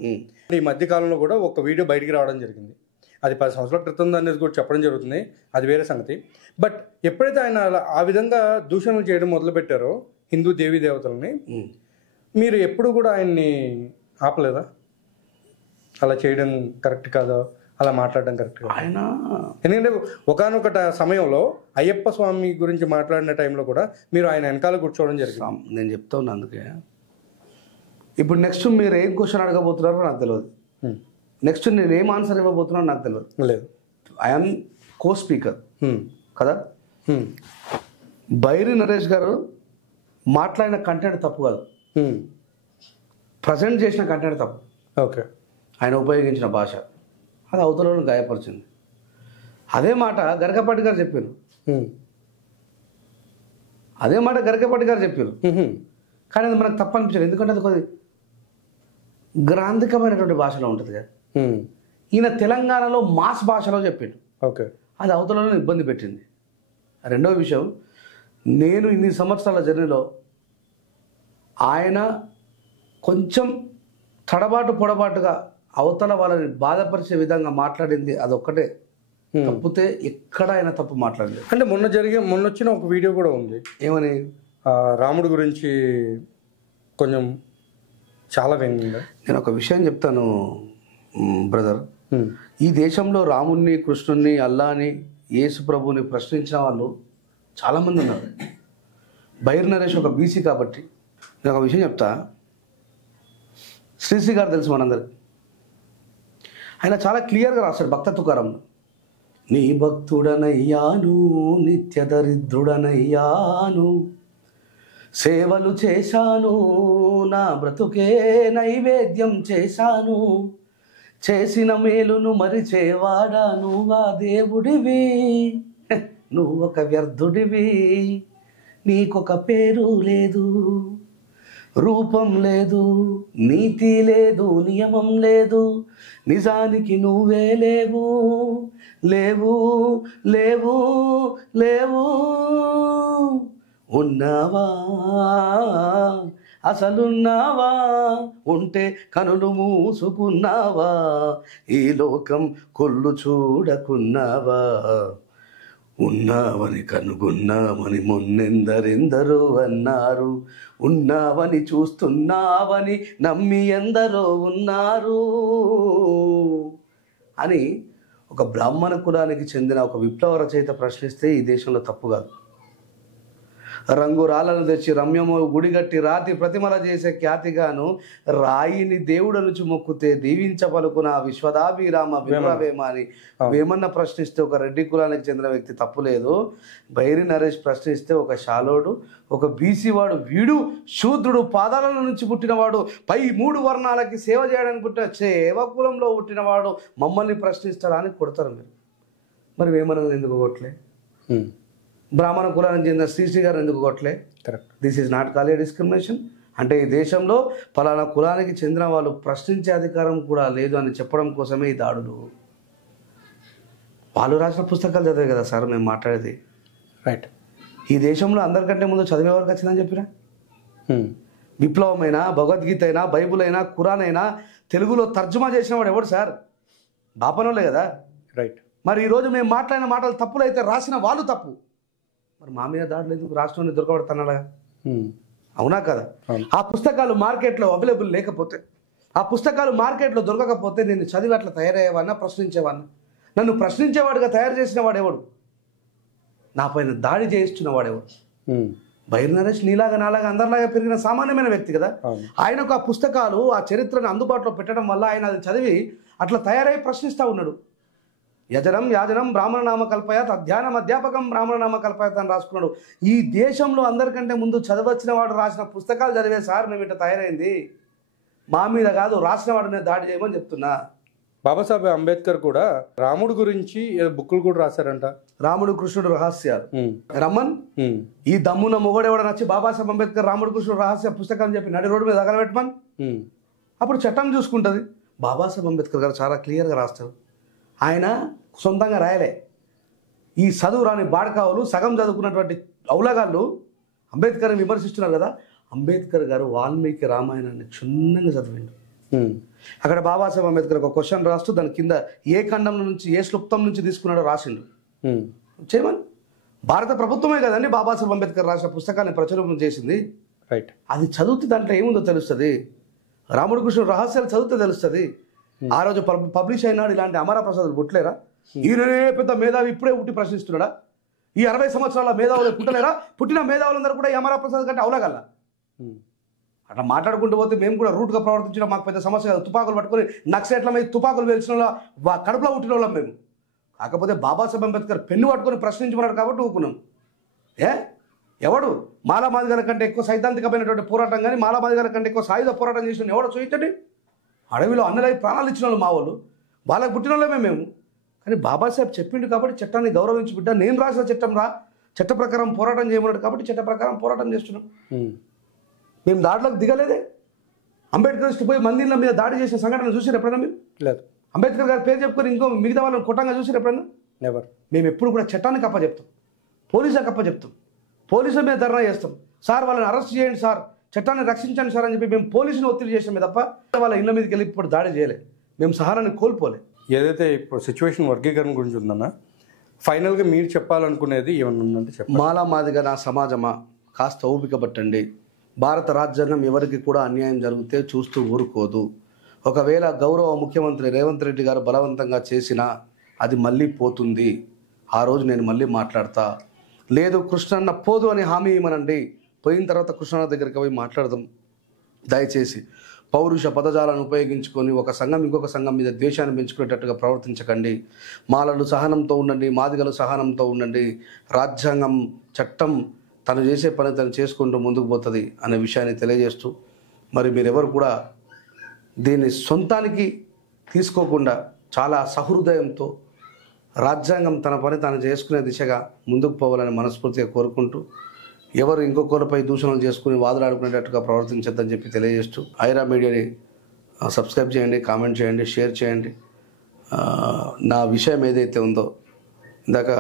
ఈ మధ్య కాలంలో కూడా ఒక వీడియో బయటికి రావడం జరిగింది. అది 10 సంవత్సరాల క్రితం అనేది కూడా చెప్పడం జరుగుతుంది, అది వేరే సంగతి. బట్ ఎప్పుడైతే ఆయన ఆ విధంగా దూషణలు చేయడం మొదలుపెట్టారో హిందూ దేవీ దేవతలని, మీరు ఎప్పుడు కూడా ఆయన్ని ఆపలేదా? అలా చేయడం కరెక్ట్ కాదా, అలా మాట్లాడడం కరెక్ట్ కాదు ఆయన? ఎందుకంటే ఒకానొక సమయంలో అయ్యప్ప స్వామి గురించి మాట్లాడిన టైంలో కూడా మీరు ఆయన వెనకాల కూర్చోవడం జరిగింది. నేను చెప్తా ఉన్నా అందుకే. ఇప్పుడు నెక్స్ట్ మీరు ఏం క్వశ్చన్ అడగబోతున్నారో నాకు తెలియదు. నెక్స్ట్ నేను ఏం ఆన్సర్ ఇవ్వబోతున్నాను నాకు తెలియదు. లేదు, ఐఎమ్ కో స్పీకర్ కదా. బైరి నరేష్ గారు మాట్లాడిన కంటెంట్ తప్పు కాదు, ప్రజెంట్ చేసిన కంటెంట్ తప్పు. ఓకే, ఆయన ఉపయోగించిన భాష అది అవతలను గాయపరిచింది. అదే మాట గరికపాటి గారు చెప్పారు, అదే మాట గరికపాటి గారు చెప్పారు. కానీ అది మనకు తప్పు అనిపించారు, ఎందుకంటే అది కొద్ది గ్రాంధికమైనటువంటి భాషలో ఉంటుంది కదా. ఈయన తెలంగాణలో మాస్ భాషలో చెప్పాడు. ఓకే, అది అవతలను ఇబ్బంది పెట్టింది. రెండవ విషయం, నేను ఇన్ని సంవత్సరాల జర్నీలో ఆయన కొంచెం పొడబాటుగా అవతల వాళ్ళని బాధపరిచే విధంగా మాట్లాడింది అదొక్కటే తప్పితే ఎక్కడ ఆయన తప్పు మాట్లాడలేదు. అంటే మొన్న వచ్చిన ఒక వీడియో కూడా ఉంది, ఏమని రాముడి గురించి కొంచెం చాలా వ్యంగ్యంగా. నేను ఒక విషయం చెప్తాను బ్రదర్. ఈ దేశంలో రాముణ్ణి, కృష్ణుణ్ణి, అల్లాని, యేసు ప్రభుని ప్రశ్నించిన వాళ్ళు చాలామంది ఉన్నారు. బైరి నరేష్ ఒక బీసీ కాబట్టి నేను ఒక విషయం చెప్తా. శ్రీశ్రీ గారు తెలుసు మనందరికి. ఆయన చాలా క్లియర్గా రాశాడు భక్త తుకారంలో, నీ భక్తుడనయ్యాను, నిత్య దరిద్రుడనయ్యాను, సేవలు చేశాను, నా బ్రతుకే నైవేద్యం చేశాను, చేసిన మేలును మరిచేవాడా నువ్వా దేవుడివి, నువ్వు ఒక వ్యర్థుడివి, నీకొక పేరు లేదు, రూపం లేదు, నీతి లేదు, నియమం లేదు, నిజానికి నువ్వే లేవు, లేవు లేవు లేవు, ఉన్నావా అసలున్నావా, ఉంటే కనులు మూసుకున్నావా, ఈ లోకం కొల్లు చూడకున్నావా, ఉన్నావని కనుగొన్నామని మొన్నెందరెందరో అన్నారు, ఉన్నావని చూస్తున్నావని నమ్మి ఎందరో ఉన్నారు అని ఒక బ్రాహ్మణ కులానికి చెందిన ఒక విప్లవ రచయిత ప్రశ్నిస్తే ఈ దేశంలో తప్పు కాదు. రంగు రాళ్ళను తెచ్చి రమ్యము గుడిగట్టి రాతి ప్రతిమల చేసే ఖ్యాతిగాను రాయిని దేవుడనుచు మొక్కుతే దీవించ పలుకున విశ్వదాభిరామ విప్లవేమ అని వేమన్న ప్రశ్నిస్తే ఒక రెడ్డి కులానికి చెందిన వ్యక్తి తప్పులేదు. బైరి నరేష్ ప్రశ్నిస్తే ఒక శాలోడు, ఒక బీసీ వాడు, వీడు శూద్రుడు, పాదాల నుంచి పుట్టినవాడు, పై 3 వర్ణాలకి సేవ చేయడానికి పుట్టిన సేవ కులంలో పుట్టినవాడు మమ్మల్ని ప్రశ్నిస్తాడా అని కొడతారు మీరు. మరి వేమన్న ఎందుకు కొట్టలే? బ్రాహ్మణ కులానికి చెందిన శ్రీశ్రీ గారు ఎందుకు కొట్టలే? Correct. This is not call a discrimination. అంటే ఈ దేశంలో ఫలానా కులానికి చెందిన వాళ్ళు ప్రశ్నించే అధికారం కూడా లేదు అని చెప్పడం కోసమే ఈ దాడులు. వాళ్ళు రాసిన పుస్తకాలు చదివే కదా సార్ మేము మాట్లాడేది. రైట్. ఈ దేశంలో అందరికంటే ముందు చదివేవారికి వచ్చిందని చెప్పినా విప్లవమైనా, భగవద్గీత అయినా, బైబుల్ అయినా, ఖురాన్ అయినా తెలుగులో తర్జుమా చేసిన వాడు ఎవడు సార్? బాపనోళ్ళే కదా. రైట్. మరి ఈరోజు మేము మాట్లాడిన మాటలు తప్పులైతే రాసిన వాళ్ళు తప్పు. మరి మా మీద దాడులు ఎందుకు? రాష్ట్రాన్ని దొరకబడుతున్నాగా. అవునా కదా? ఆ పుస్తకాలు మార్కెట్లో అవైలబుల్ లేకపోతే, ఆ పుస్తకాలు మార్కెట్లో దొరకకపోతే నేను చదివి అట్లా తయారయ్యేవాడినా, ప్రశ్నించేవాడినా? నన్ను ప్రశ్నించేవాడిగా తయారు చేసిన వాడెవడు? నా పైన దాడి చేయిస్తున్న వాడెవడు? బైరి నరేష్ నీలాగా నాలాగా అందరిలాగా పెరిగిన సామాన్యమైన వ్యక్తి కదా. ఆయనకు ఆ పుస్తకాలు, ఆ చరిత్రను అందుబాటులో పెట్టడం వల్ల ఆయన అది చదివి అట్లా తయారై ప్రశ్నిస్తూ ఉన్నాడు. యజనం యాజనం బ్రాహ్మణ నామ కల్పయాత్, అధ్యానం అధ్యాపకం బ్రాహ్మణ నామ కల్పయాత్ అని రాసుకున్నాడు. ఈ దేశంలో అందరికంటే ముందు చదవచ్చిన వాడు రాసిన పుస్తకాలు చదివే సార్ మేము ఇట్లా తయారైంది. మా మీద కాదు, రాసిన వాడిని దాడి చేయమని చెప్తున్నా. బాబాసాహెబ్ అంబేద్కర్ కూడా రాముడు గురించి బుక్కులు కూడా రాశారంట. రాముడు కృష్ణుడు రహస్యాలు. రమ్మన్ ఈ దమ్మున మొగడెవడ నచ్చి బాబాసాహెబ్ అంబేద్కర్ రాముడు కృష్ణుడు రహస్య పుస్తకం చెప్పి నడి రోడ్డు మీద తగలబెట్టమని, అప్పుడు చట్టం చూసుకుంటుంది. బాబాసాహెబ్ అంబేద్కర్ గారు చాలా క్లియర్గా రాస్తారు. ఆయన సొంతంగా రాయలే. ఈ చదువు రాని బాడకావులు, సగం చదువుకున్నటువంటి ఔలగాళ్ళు అంబేద్కర్ని విమర్శిస్తున్నారు కదా. అంబేద్కర్ గారు వాల్మీకి రామాయణాన్ని క్షుణ్ణంగా చదివిండు. అక్కడ బాబాసాహెబ్ అంబేద్కర్ ఒక క్వశ్చన్ రాస్తూ దాని కింద ఏ ఖండం నుంచి, ఏ శ్లుప్తం నుంచి తీసుకున్నాడో రాసిండు. చేయమని భారత ప్రభుత్వమే కదండి బాబాసాహెబ్ అంబేద్కర్ రాసిన పుస్తకాన్ని ప్రచురం చేసింది. రైట్. అది చదివితే దాంట్లో ఏముందో తెలుస్తుంది. రాముడు కృష్ణుడు రహస్యాలు చదివితే తెలుస్తుంది. ఆ రోజు పబ్లిష్ అయినాడు ఇలాంటి అమరా ప్రసాదులు పుట్టలేరా? ఈయననే పెద్ద మేధావి ఇప్పుడే పుట్టి ప్రశ్నిస్తున్నాడా? ఈ 60 సంవత్సరాల మేధావులు పుట్టలేరా? పుట్టిన మేధావులందరూ కూడా ఈ అమరా ప్రసాద్ కంటే అవలగల. అట్లా మాట్లాడుకుంటూ పోతే మేము కూడా రూట్గా ప్రవర్తించడం మాకు పెద్ద సమస్య కాదు. తుపాకులు పట్టుకొని నక్సలైట్ల మీద తుపాకులు వేల్చిన కడుపులో పుట్టిన వాళ్ళం మేము. కాకపోతే బాబాసాహెబ్ అంబేద్కర్ పెన్ను పట్టుకొని ప్రశ్నించుకున్నాడు కాబట్టి ఊకున్నాం. ఎవడు మాలామాదిగల కంటే ఎక్కువ సైద్ధాంతికమైనటువంటి పోరాటం కానీ, మాలామాదిగల కంటే ఎక్కువ సాయుధ పోరాటం చేసిన ఎవడో చూపించండి. అడవిలో అన్నలై ప్రాణాలు ఇచ్చిన వాళ్ళు మా వాళ్ళు, వాళ్ళకి పుట్టిన వాళ్ళమే మేము. కానీ బాబాసాహెబ్ చెప్పిండు కాబట్టి చట్టాన్ని గౌరవించి బిడ్డ, నేను రాసిన చట్టం రా, చట్ట ప్రకారం పోరాటం చేయమన్నాడు కాబట్టి చట్ట ప్రకారం పోరాటం చేస్తున్నాం. మేము దాడిలోకి దిగలేదే. అంబేద్కర్ పోయి మందిర్ల మీద దాడి చేసిన సంఘటన చూసారు ఎప్పుడైనా మీరు? లేదు. అంబేద్కర్ గారి పేరు చెప్పుకొని ఇంకో మిగతా వాళ్ళని కొట్టంగా చూసారు ఎప్పుడైనా? నెవర్. మేము ఎప్పుడు కూడా చట్టానికి అప్పచెప్తాం, పోలీసులకు అప్పచెప్తాం, పోలీసుల మీద ధర్నా చేస్తాం. సార్ వాళ్ళని అరెస్ట్ చేయండి సార్, చట్టాన్ని రక్షించండి సార్ అని చెప్పి మేము పోలీసుని ఒత్తిడి చేసామే తప్ప వాళ్ళ ఇళ్ళ మీదకి వెళ్ళి ఇప్పుడు దాడి చేయలే. మేము సహారాన్ని కోల్పోలే. ఏదైతే ఇప్పుడు సిచ్యువేషన్ వర్గీకరణ గురించి ఉందన్నా, ఫైనల్గా మీరు చెప్పాలనుకునేది ఏమన్నా ఉందంటే చెప్పండి. మాదిగా నా సమాజమా కాస్త ఓపిక పట్టండి. భారత రాజ్యాంగం ఎవరికి కూడా అన్యాయం జరిగితే చూస్తూ ఊరుకోదు. ఒకవేళ గౌరవ ముఖ్యమంత్రి రేవంత్ రెడ్డి గారు బలవంతంగా చేసినా అది మళ్ళీ పోతుంది. ఆ రోజు నేను మళ్ళీ మాట్లాడతా. లేదు కృష్ణన్న పోదు అని హామీ ఇవ్వనండి. పోయిన తర్వాత కృష్ణన్న దగ్గరికి పోయి మాట్లాడదాం. దయచేసి పౌరుష పదజాలను ఉపయోగించుకొని ఒక సంఘం ఇంకొక సంఘం మీద ద్వేషాన్ని పెంచుకునేటట్టుగా ప్రవర్తించకండి. మాలలు సహనంతో ఉండండి, మాదిగలు సహనంతో ఉండండి. రాజ్యాంగం చట్టం తను చేసే పని తను చేసుకుంటూ ముందుకు పోతుంది అనే విషయాన్ని తెలియజేస్తూ, మరి మీరెవరు కూడా దీన్ని సొంతానికి తీసుకోకుండా చాలా సహృదయంతో రాజ్యాంగం తన పని తాను చేసుకునే దిశగా ముందుకు పోవాలని మనస్ఫూర్తిగా కోరుకుంటూ, ఎవరు ఇంకొకరిపై దూషణలు చేసుకుని వాదులాడుకునేటట్టుగా ప్రవర్తించద్దని చెప్పి తెలియజేస్తూ, ఐరా మీడియాని సబ్స్క్రైబ్ చేయండి, కామెంట్ చేయండి, షేర్ చేయండి. నా విషయం ఏదైతే ఉందో ఇందాక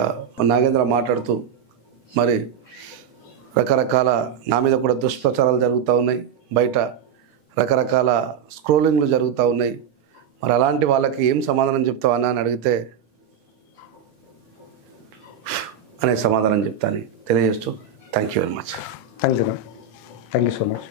నాగేంద్ర మాట్లాడుతూ మరి రకరకాల నా మీద కూడా దుష్ప్రచారాలు జరుగుతూ ఉన్నాయి, బయట రకరకాల స్క్రోలింగ్లు జరుగుతూ ఉన్నాయి. మరి అలాంటి వాళ్ళకి ఏం సమాధానం చెప్తావన్నా అని అడిగితే అనే సమాధానం చెప్తాను తెలియజేస్తూ thank you very much. Thank you so much.